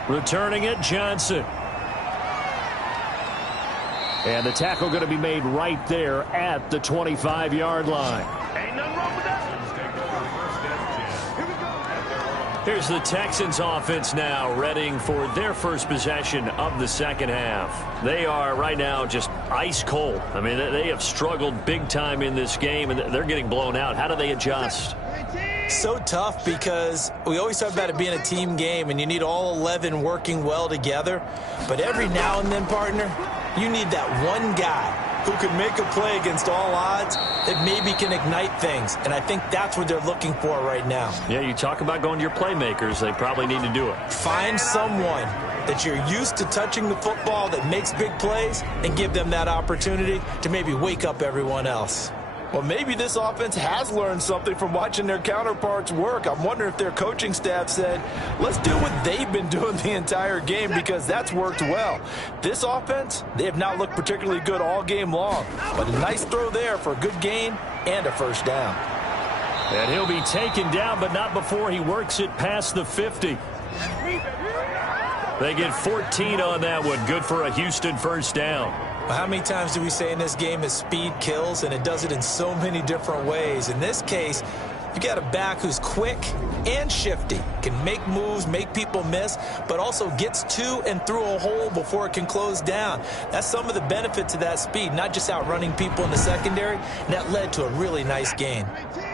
Returning it, Johnson. And the tackle going to be made right there at the 25-yard line. Ain't nothing wrong with that. Here's the Texans offense now, readying for their first possession of the second half. They are right now just ice cold. I mean, they have struggled big time in this game, and they're getting blown out. How do they adjust? So tough because we always talk about it being a team game, and you need all 11 working well together. But every now and then, partner, you need that one guy who can make a play against all odds that maybe can ignite things. And I think that's what they're looking for right now. Yeah, you talk about going to your playmakers. They probably need to do it. Find someone that you're used to touching the football that makes big plays and give them that opportunity to maybe wake up everyone else. Well, maybe this offense has learned something from watching their counterparts work. I'm wondering if their coaching staff said, let's do what they've been doing the entire game, because that's worked well. This offense, they have not looked particularly good all game long, but a nice throw there for a good gain and a first down. And he'll be taken down, but not before he works it past the 50. They get 14 on that one. Good for a Houston first down. How many times do we say in this game that speed kills, and it does it in so many different ways? In this case, you got a back who's quick and shifty, can make moves, make people miss, but also gets to and through a hole before it can close down. That's some of the benefits of that speed, not just outrunning people in the secondary, and that led to a really nice gain.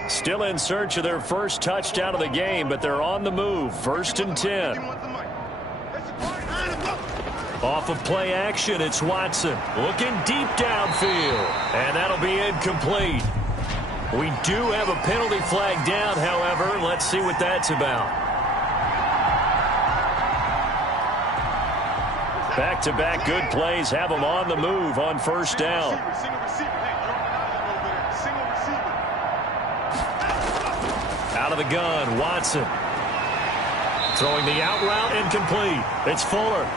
Still in search of their first touchdown of the game, but they're on the move. 1st and 10. Off of play action, it's Watson looking deep downfield, and that'll be incomplete. We do have a penalty flag down, however. Let's see what that's about. Back-to-back good plays have them on the move on first down. Out of the gun, Watson. Throwing the out route, incomplete. It's Fuller.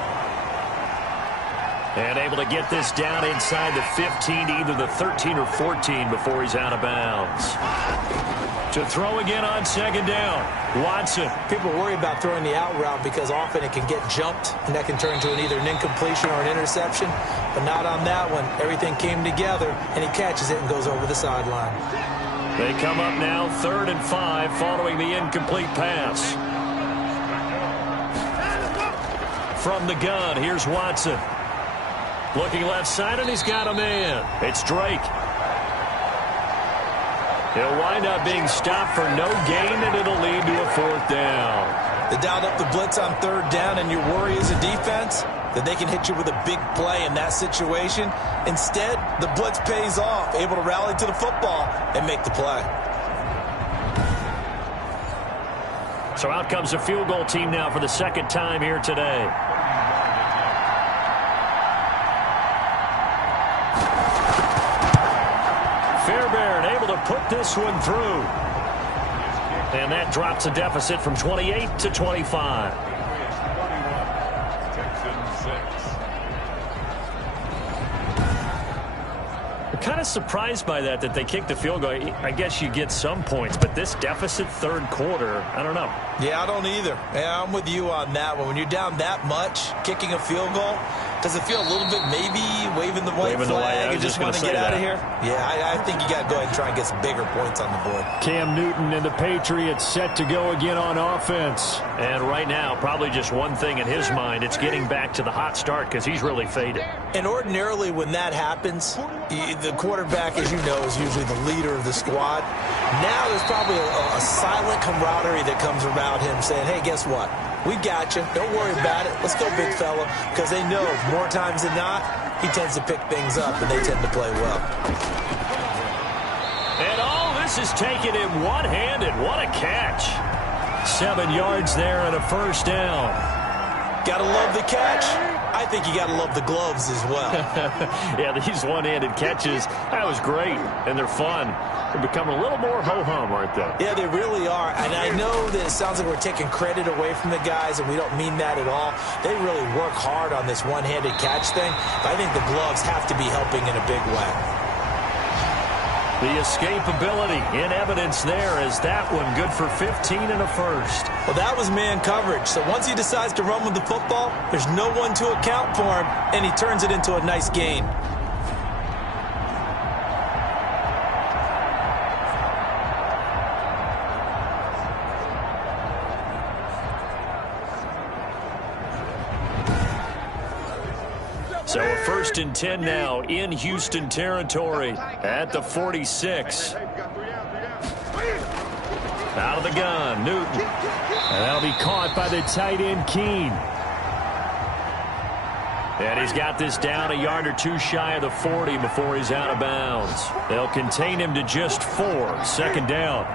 And able to get this down inside the 15, either the 13 or 14 before he's out of bounds. To throw again on second down, Watson. People worry about throwing the out route because often it can get jumped, and that can turn into either an incompletion or an interception. But not on that one. Everything came together, and he catches it and goes over the sideline. They come up now 3rd and 5 following the incomplete pass. From the gun, here's Watson. Looking left side, and he's got a man. It's Drake. He'll wind up being stopped for no gain, and it'll lead to a 4th down. They dialed up the blitz on 3rd down, and your worry as a defense that they can hit you with a big play in that situation. Instead, the blitz pays off, able to rally to the football and make the play. So out comes a field goal team now for the 2nd time here today. Fairbairn able to put this one through. And that drops a deficit from 28 to 25. Kind of surprised by that they kicked the field goal. I guess you get some points, but this deficit 3rd quarter, I don't know. Yeah, I don't either. Yeah, I'm with you on that one. When you're down that much, kicking a field goal, does it feel a little bit maybe waving the white flag and just want to get out of here? Yeah, I think you got to go ahead and try and get some bigger points on the board. Cam Newton and the Patriots set to go again on offense. And right now, probably just one thing in his mind. It's getting back to the hot start because he's really faded. And ordinarily when that happens, the quarterback, as you know, is usually the leader of the squad. Now there's probably a silent camaraderie that comes around him saying, hey, guess what? We got you. Don't worry about it. Let's go, big fella. Because they know more times than not, he tends to pick things up, and they tend to play well. And all this is taken in one-handed. What a catch. 7 yards there and a first down. Gotta love the catch. I think you got to love the gloves as well. Yeah, these one-handed catches, that was great, and they're fun. They're becoming a little more ho-hum, aren't they? Yeah, they really are. And I know that it sounds like we're taking credit away from the guys, and we don't mean that at all. They really work hard on this one-handed catch thing, but I think the gloves have to be helping in a big way. The escapability in evidence there as that one good for 15 and a first. Well, that was man coverage. So once he decides to run with the football, there's no one to account for him, and he turns it into a nice gain. So a 1st and 10 now in Houston territory at the 46. Out of the gun, Newton. And that'll be caught by the tight end, Keene. And he's got this down a yard or two shy of the 40 before he's out of bounds. They'll contain him to just 4. 2nd down.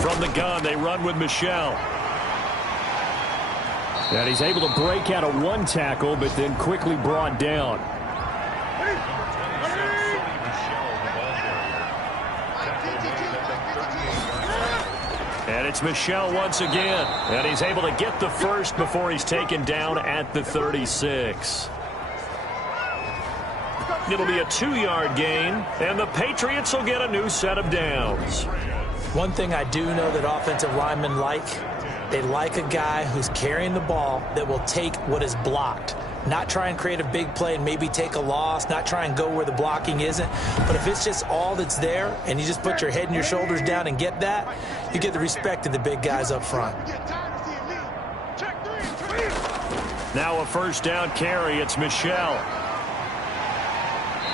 From the gun, they run with Michel. And he's able to break out of one tackle, but then quickly brought down. And it's Michel once again. And he's able to get the first before he's taken down at the 36. It'll be a 2-yard gain, and the Patriots will get a new set of downs. One thing I do know that offensive linemen like, they like a guy who's carrying the ball that will take what is blocked. Not try and create a big play and maybe take a loss, not try and go where the blocking isn't. But if it's just all that's there and you just put your head and your shoulders down and get that, you get the respect of the big guys up front. Now a 1st down carry. It's Michel.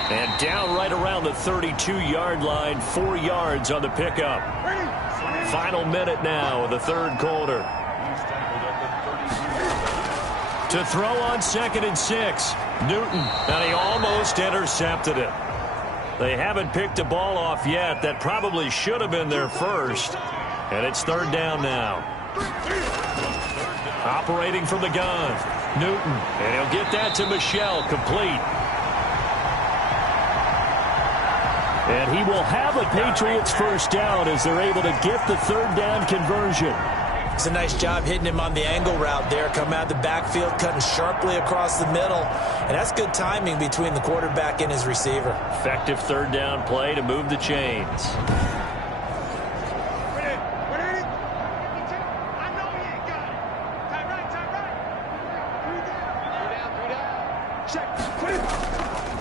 And down right around the 32-yard line, 4 yards on the pickup. Final minute now of the 3rd quarter. To throw on 2nd and 6. Newton, and he almost intercepted it. They haven't picked a ball off yet. That probably should have been their first. And it's 3rd down now. Operating from the gun. Newton, and he'll get that to Michel, complete. And he will have a Patriots 1st down as they're able to get the 3rd down conversion. It's a nice job hitting him on the angle route there. Come out of the backfield, cutting sharply across the middle. And that's good timing between the quarterback and his receiver. Effective 3rd down play to move the chains.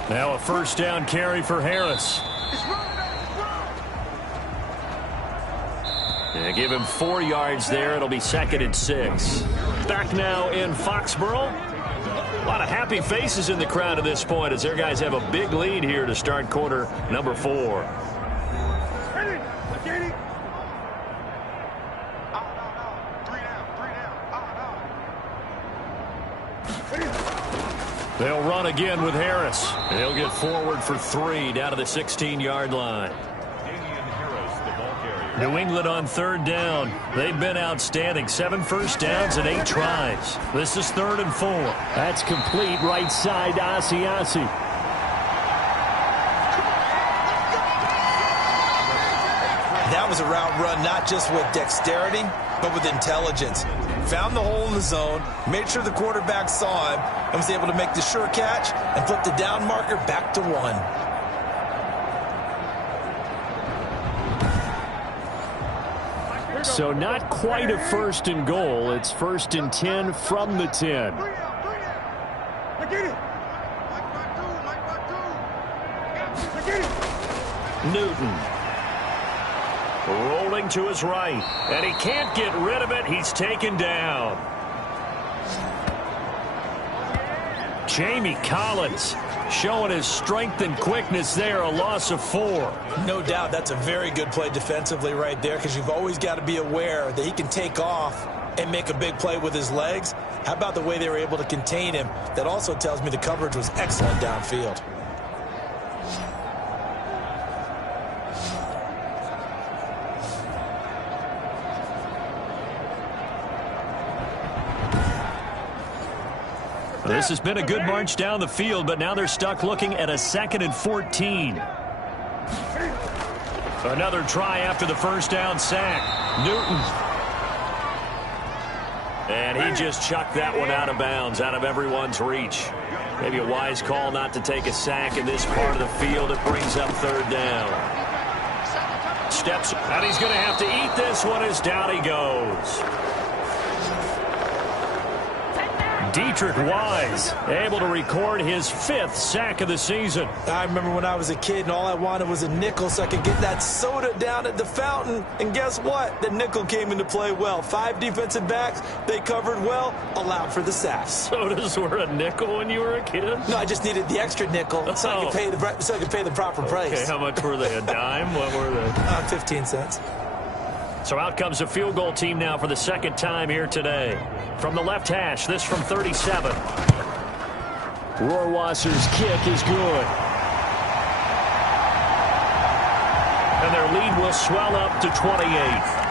Now a 1st down carry for Harris. They give him 4 yards there. It'll be 2nd and 6. Back now in Foxborough. A lot of happy faces in the crowd at this point as their guys have a big lead here to start quarter number 4. They'll run again with Harris. He'll get forward for 3 down to the 16-yard line. New England on 3rd down. They've been outstanding. 7 first downs and 8 tries. This is 3rd and 4. That's complete right side to Asiasi. That was a route run not just with dexterity, but with intelligence. Found the hole in the zone, made sure the quarterback saw him, and was able to make the sure catch and flip the down marker back to 1. So not quite a 1st and goal. It's 1st and 10 from the 10. Newton. Rolling to his right. And he can't get rid of it. He's taken down. Jamie Collins showing his strength and quickness there, a loss of 4. No doubt that's a very good play defensively right there because you've always got to be aware that he can take off and make a big play with his legs. How about the way they were able to contain him? That also tells me the coverage was excellent downfield. This has been a good march down the field, but now they're stuck looking at a 2nd and 14. Another try after the first down sack. Newton. And he just chucked that one out of bounds, out of everyone's reach. Maybe a wise call not to take a sack in this part of the field. It brings up 3rd down. Steps, and he's going to have to eat this one as down he goes. Dietrich Wise able to record his 5th sack of the season. I remember when I was a kid and all I wanted was a nickel so I could get that soda down at the fountain. And guess what? The nickel came into play well. 5 defensive backs, they covered well, allowed for the sacks. Sodas were a nickel when you were a kid? No, I just needed the extra nickel so I could pay the proper price. Okay, how much were they? A dime? What were they? 15 cents. So out comes a field goal team now for the 2nd time here today. From the left hash, this from 37. Rohrwasser's kick is good. And their lead will swell up to 28.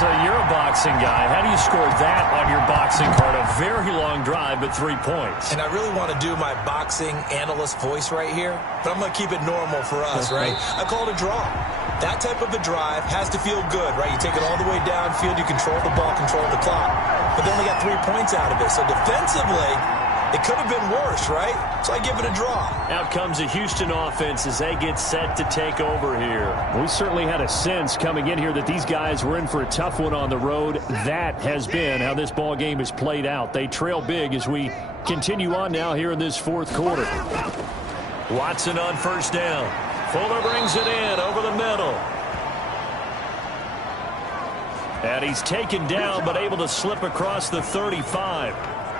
So you're a boxing guy. How do you score that on your boxing card? A very long drive, but 3 points. And I really want to do my boxing analyst voice right here, but I'm going to keep it normal for us, right? I call it a draw. That type of a drive has to feel good, right? You take it all the way downfield, you control the ball, control the clock, but they only got 3 points out of it. So defensively, it could have been worse, right? So I give it a draw. Out comes the Houston offense as they get set to take over here. We certainly had a sense coming in here that these guys were in for a tough one on the road. That has been how this ball game has played out. They trail big as we continue on now here in this 4th quarter. Watson on 1st down. Fuller brings it in over the middle. And he's taken down but able to slip across the 35.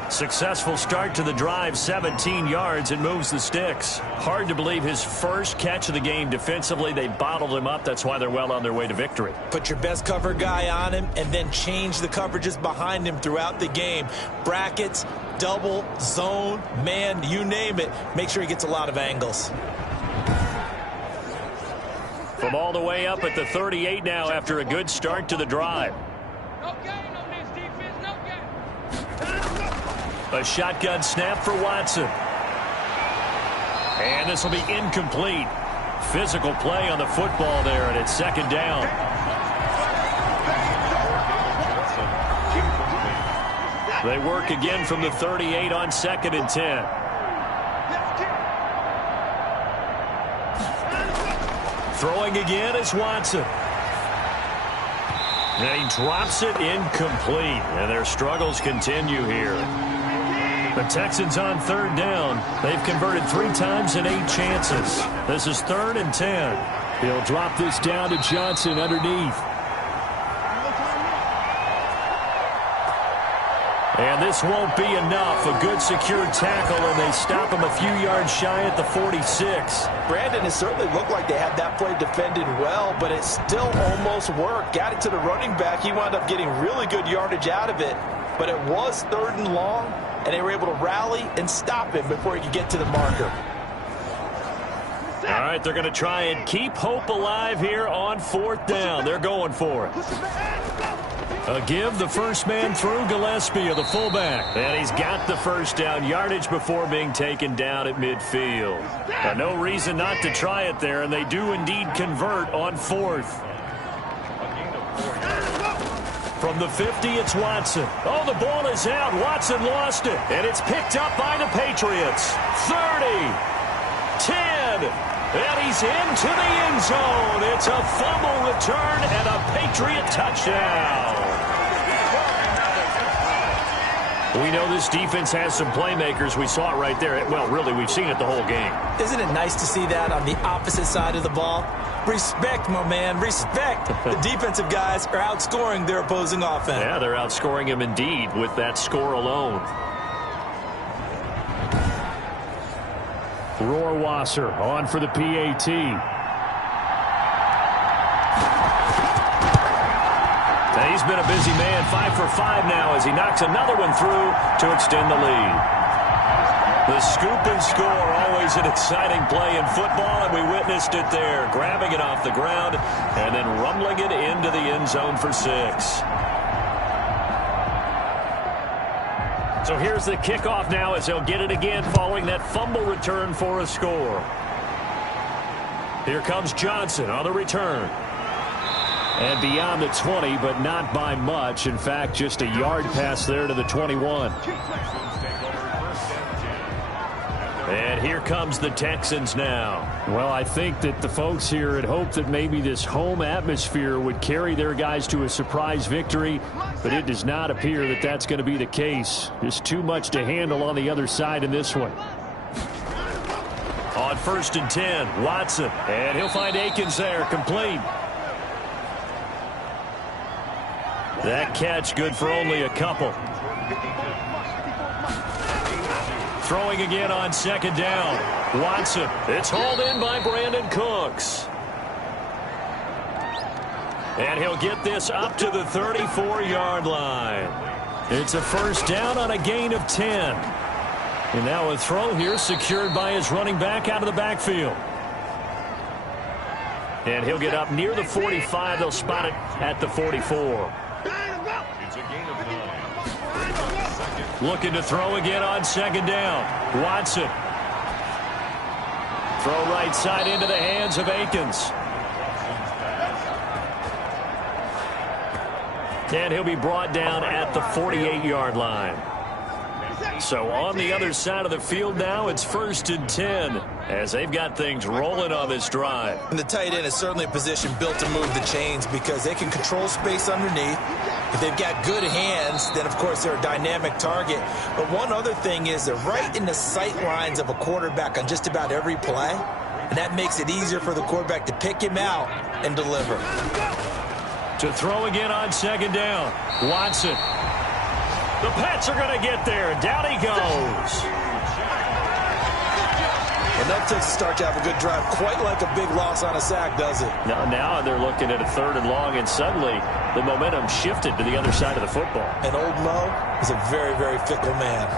Successful start to the drive, 17 yards, and moves the sticks. Hard to believe his first catch of the game defensively. They bottled him up. That's why they're well on their way to victory. Put your best cover guy on him and then change the coverages behind him throughout the game. Brackets, double, zone, man, you name it. Make sure he gets a lot of angles. From all the way up at the 38 now after a good start to the drive. A shotgun snap for Watson. And this will be incomplete. Physical play on the football there, and it's 2nd down. They work again from the 38 on 2nd and 10. Throwing again is Watson. And he drops it incomplete. And their struggles continue here. The Texans on 3rd down. They've converted 3 times in 8 chances. This is 3rd and 10. He'll drop this down to Johnson underneath. And this won't be enough. A good secure tackle, and they stop him a few yards shy at the 46. Brandon, it certainly looked like they had that play defended well, but it still almost worked. Got it to the running back. He wound up getting really good yardage out of it, but it was 3rd and long, and they were able to rally and stop him before he could get to the marker. All right, they're going to try and keep hope alive here on 4th down. They're going for it. A give, the first man through, Gillespie, the fullback. And he's got the first down, yardage before being taken down at midfield. No reason not to try it there, and they do indeed convert on 4th. From the 50, it's Watson. Oh, the ball is out. Watson lost it, and it's picked up by the Patriots. 30, 10, and he's into the end zone. It's a fumble return and a Patriot touchdown. We know this defense has some playmakers. We saw it right there. Well, really, we've seen it the whole game. Isn't it nice to see that on the opposite side of the ball? Respect, my man, respect. The defensive guys are outscoring their opposing offense. Yeah, they're outscoring him indeed with that score alone. Rohrwasser on for the PAT. He's been a busy man, 5 for 5 now as he knocks another one through to extend the lead. The scoop and score, always an exciting play in football, and we witnessed it there, grabbing it off the ground and then rumbling it into the end zone for 6. So here's the kickoff now as they'll get it again following that fumble return for a score. Here comes Johnson on the return. And beyond the 20, but not by much. In fact, just a yard pass there to the 21. And here comes the Texans now. Well, I think that the folks here had hoped that maybe this home atmosphere would carry their guys to a surprise victory, but it does not appear that that's going to be the case. Just too much to handle on the other side in this one. On 1st and 10, Watson. And he'll find Akins there, complete. That catch good for only a couple. Throwing again on 2nd down. Watson. It's hauled in by Brandon Cooks. And he'll get this up to the 34-yard line. It's a 1st down on a gain of 10. And now a throw here secured by his running back out of the backfield. And he'll get up near the 45. They'll spot it at the 44. It's a gain of 9. Looking to throw again on 2nd down. Watson. Throw right side into the hands of Akins. And he'll be brought down at the 48-yard line. So on the other side of the field now, it's 1st and 10 as they've got things rolling on this drive. And the tight end is certainly a position built to move the chains because they can control space underneath. If they've got good hands, then, of course, they're a dynamic target. But one other thing is they're right in the sight lines of a quarterback on just about every play, and that makes it easier for the quarterback to pick him out and deliver. To throw again on 2nd down, Watson. The Pats are going to get there. Down he goes. Enough to start to have a good drive, quite like a big loss on a sack, does it? Now they're looking at a 3rd and long, and suddenly the momentum shifted to the other side of the football. And old Mo is a very, very fickle man.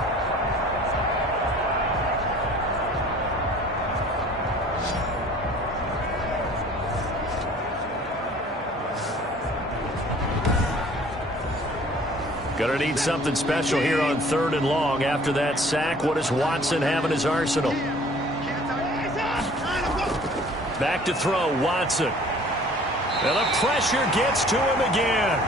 Going to need something special here on 3rd and long. After that sack, what does Watson have in his arsenal? Back to throw, Watson. And the pressure gets to him again.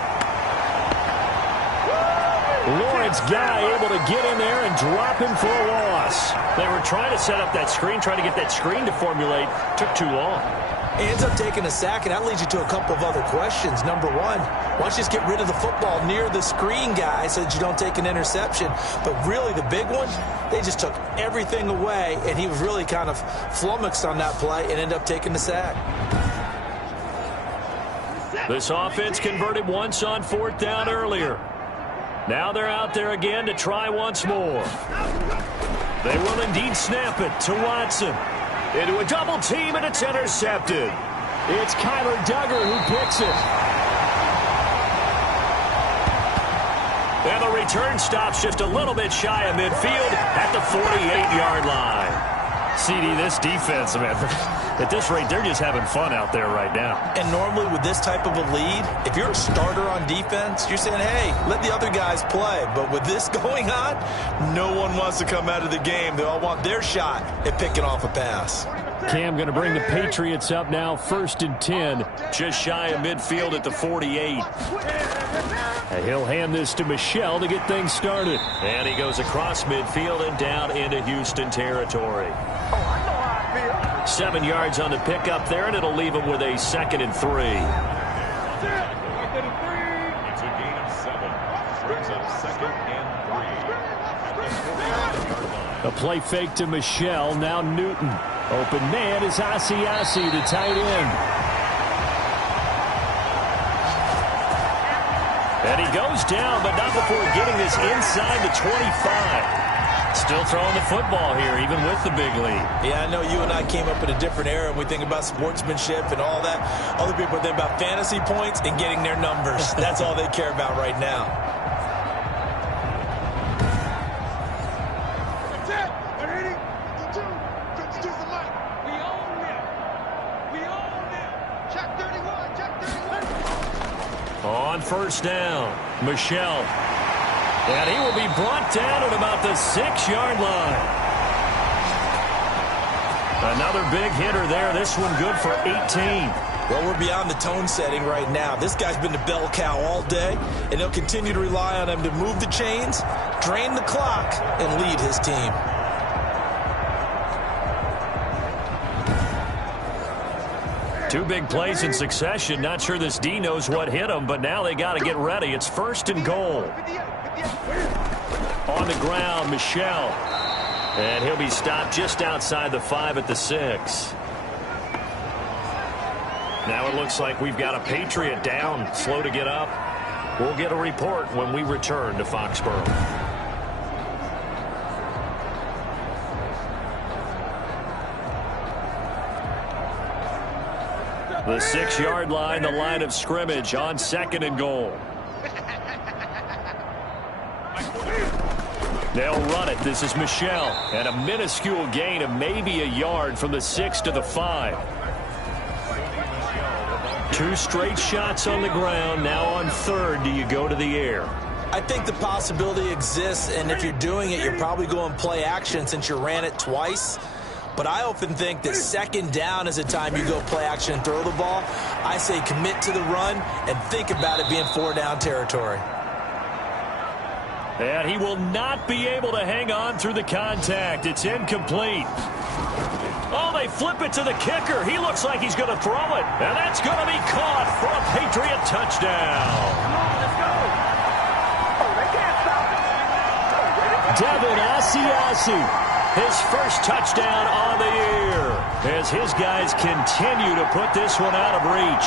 Lawrence Guy able to get in there and drop him for a loss. They were trying to set up that screen, trying to get that screen to formulate. Took too long. He ends up taking a sack, and that leads you to a couple of other questions. Number one, why don't you just get rid of the football near the screen guy so that you don't take an interception? But really, the big one, they just took everything away, and he was really kind of flummoxed on that play and ended up taking the sack. This offense converted once on 4th down earlier. Now they're out there again to try once more. They will indeed snap it to Watson. Into a double team, and it's intercepted. It's Kyler Duggar who picks it. And the return stops just a little bit shy of midfield at the 48-yard line. CD, this defense, man, at this rate, they're just having fun out there right now. And normally with this type of a lead, if you're a starter on defense, you're saying, hey, let the other guys play. But with this going on, no one wants to come out of the game. They all want their shot at picking off a pass. Cam going to bring the Patriots up now, 1st and 10. Just shy of midfield at the 48. And he'll hand this to Michelle to get things started. And he goes across midfield and down into Houston territory. 7 yards on the pickup there, and it'll leave him with a 2nd and 3. It's a gain of 7. Brings up 2nd and 3. A play fake to Michelle. Now Newton. Open man is Asiasi, the tight end. And he goes down, but not before getting this inside the 25. Still throwing the football here, even with the big lead. Yeah, I know you and I came up in a different era, and we think about sportsmanship and all that. Other people think about fantasy points and getting their numbers. That's all they care about right now. first down. Michel. And he will be brought down at about the 6-yard line. Another big hitter there. This one good for 18. Well, we're beyond the tone setting right now. This guy's been the bell cow all day, and he'll continue to rely on him to move the chains, drain the clock, and lead his team. Two big plays in succession. Not sure this D knows what hit him, but now they got to get ready. It's 1st and goal. On the ground, Michel. And he'll be stopped just outside the 5 at the 6. Now it looks like we've got a Patriot down, slow to get up. We'll get a report when we return to Foxborough. The 6-yard line, the line of scrimmage on 2nd and goal. They'll run it. This is Michel. And a minuscule gain of maybe a yard from the 6 to the 5. 2 straight shots on the ground. Now on 3rd, do you go to the air? I think the possibility exists, and if you're doing it, you're probably going play action since you ran it twice. But I often think that 2nd down is a time you go play action and throw the ball. I say commit to the run and think about it being 4-down territory. And he will not be able to hang on through the contact. It's incomplete. Oh, they flip it to the kicker. He looks like he's going to throw it. And that's going to be caught for a Patriot touchdown. Come on, let's go. Oh, they can't stop it. Devin Asiasi, his first touchdown on the year, as his guys continue to put this one out of reach.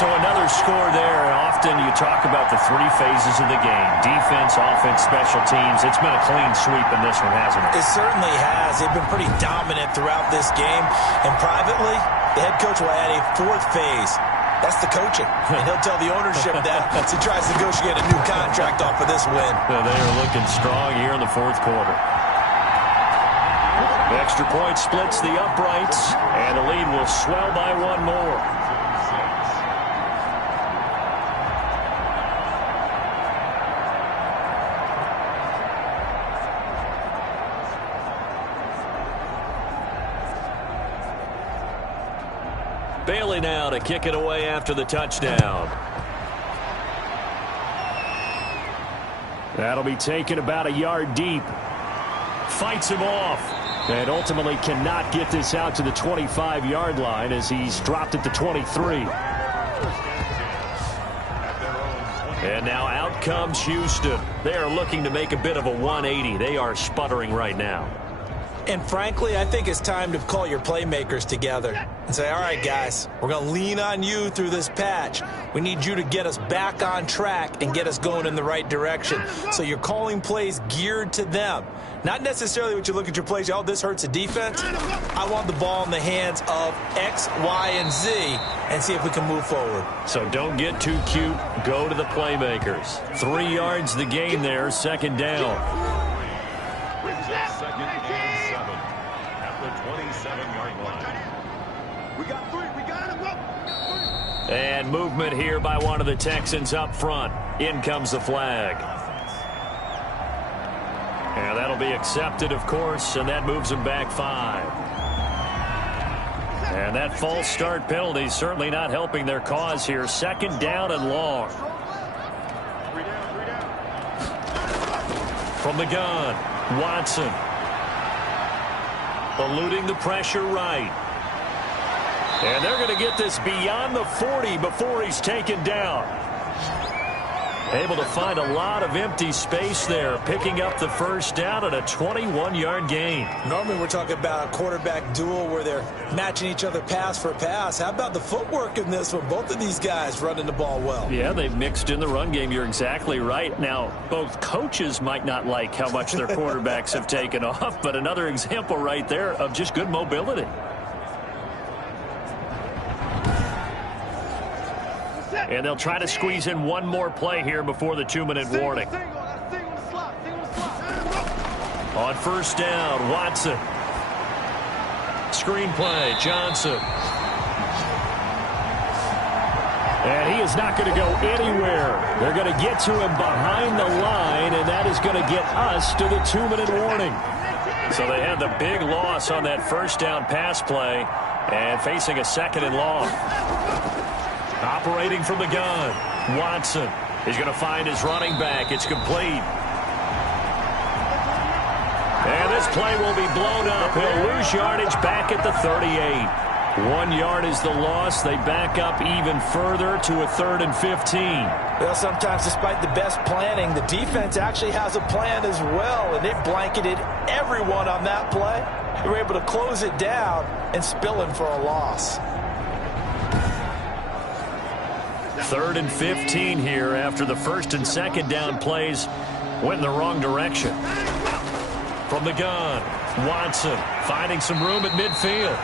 So another score there, and often you talk about the 3 phases of the game. Defense, offense, special teams. It's been a clean sweep in this one, hasn't it? It certainly has. They've been pretty dominant throughout this game. And privately, the head coach will add a 4th phase. That's the coaching. And he'll tell the ownership that as he tries to negotiate a new contract off of this win. They are looking strong here in the 4th quarter. The extra point splits the uprights, and the lead will swell by 1 more. Bailey now to kick it away after the touchdown. That'll be taken about a yard deep. Fights him off. And ultimately cannot get this out to the 25-yard line as he's dropped at the 23. And now out comes Houston. They are looking to make a bit of a 180. They are sputtering right now. And frankly, I think it's time to call your playmakers together and say, all right, guys, we're going to lean on you through this patch. We need you to get us back on track and get us going in the right direction. So you're calling plays geared to them. Not necessarily what you look at your plays, oh, this hurts the defense. I want the ball in the hands of X, Y, and Z and see if we can move forward. So don't get too cute. Go to the playmakers. 3 yards the gain there, 2nd down. Brings up 2nd and 7 at the 27-yard line. We got 3. We got him. And movement here by one of the Texans up front. In comes the flag. And that'll be accepted, of course, and that moves him back 5. And that false start penalty is certainly not helping their cause here. 2nd down and long. 3 down, 3 down. From the gun, Watson. Eluding the pressure right. And they're going to get this beyond the 40 before he's taken down. Able to find a lot of empty space there, picking up the 1st down at a 21-yard gain. Normally we're talking about a quarterback duel where they're matching each other pass for pass. How about the footwork in this one? Both of these guys running the ball well. Yeah, they've mixed in the run game. You're exactly right. Now, both coaches might not like how much their quarterbacks have taken off, but another example right there of just good mobility. And they'll try to squeeze in one more play here before the 2-minute warning. On 1st down, Watson. Screenplay, Johnson. And he is not going to go anywhere. They're going to get to him behind the line, and that is going to get us to the 2-minute warning. So they had the big loss on that first down pass play and facing a 2nd and long. Operating from the gun, Watson. He's going to find his running back. It's complete. And this play will be blown up. He'll lose yardage back at the 38. 1 yard is the loss. They back up even further to a 3rd and 15. Well, sometimes despite the best planning, the defense actually has a plan as well, and it blanketed everyone on that play. They were able to close it down and spill in for a loss. 3rd and 15 here after the 1st and 2nd down plays went in the wrong direction. From the gun, Watson finding some room at midfield.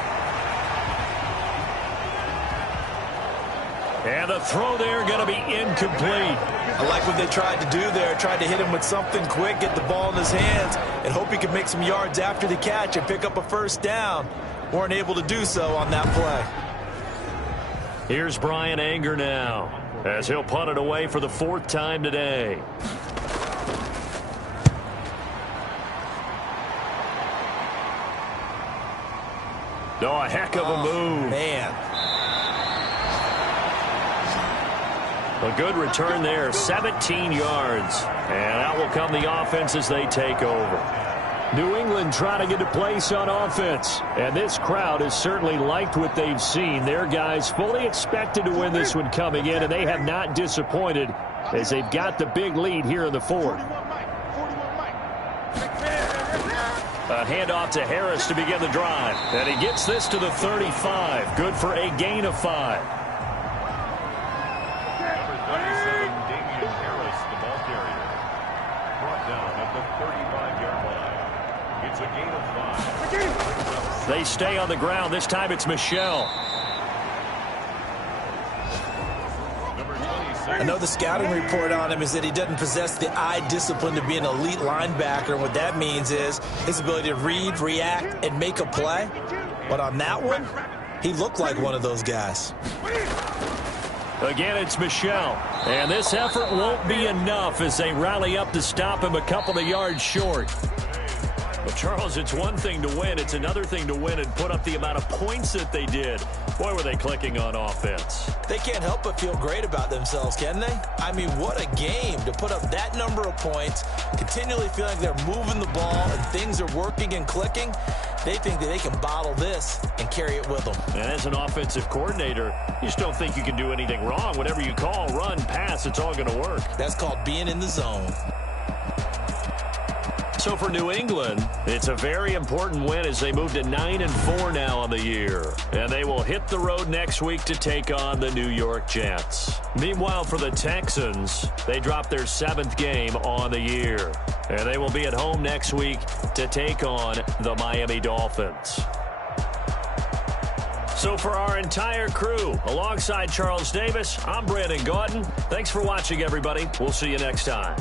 And the throw there going to be incomplete. I like what they tried to do there. Tried to hit him with something quick, get the ball in his hands, and hope he could make some yards after the catch and pick up a 1st down. Weren't able to do so on that play. Here's Brian Anger now as he'll punt it away for the 4th time today. Oh, a heck of a move. Man. A good return there, 17 yards. And out will come the offense as they take over. New England trying to get a place on offense. And this crowd has certainly liked what they've seen. Their guys fully expected to win this one coming in, and they have not disappointed as they've got the big lead here in the 4th. A handoff to Harris to begin the drive. And he gets this to the 35. Good for a gain of 5. They stay on the ground. This time it's Michel. I know the scouting report on him is that he doesn't possess the eye discipline to be an elite linebacker. And what that means is his ability to read, react, and make a play. But on that one, he looked like one of those guys. Again, it's Michel. And this effort won't be enough as they rally up to stop him a couple of yards short. Well, Charles, it's one thing to win. It's another thing to win and put up the amount of points that they did. Boy, were they clicking on offense. They can't help but feel great about themselves, can they? I mean, what a game to put up that number of points, continually feeling like they're moving the ball and things are working and clicking. They think that they can bottle this and carry it with them. And as an offensive coordinator, you just don't think you can do anything wrong. Whatever you call, run, pass, it's all going to work. That's called being in the zone. So for New England, it's a very important win as they move to 9-4 now on the year. And they will hit the road next week to take on the New York Jets. Meanwhile, for the Texans, they dropped their 7th game on the year. And they will be at home next week to take on the Miami Dolphins. So for our entire crew, alongside Charles Davis, I'm Brandon Gaudin. Thanks for watching, everybody. We'll see you next time.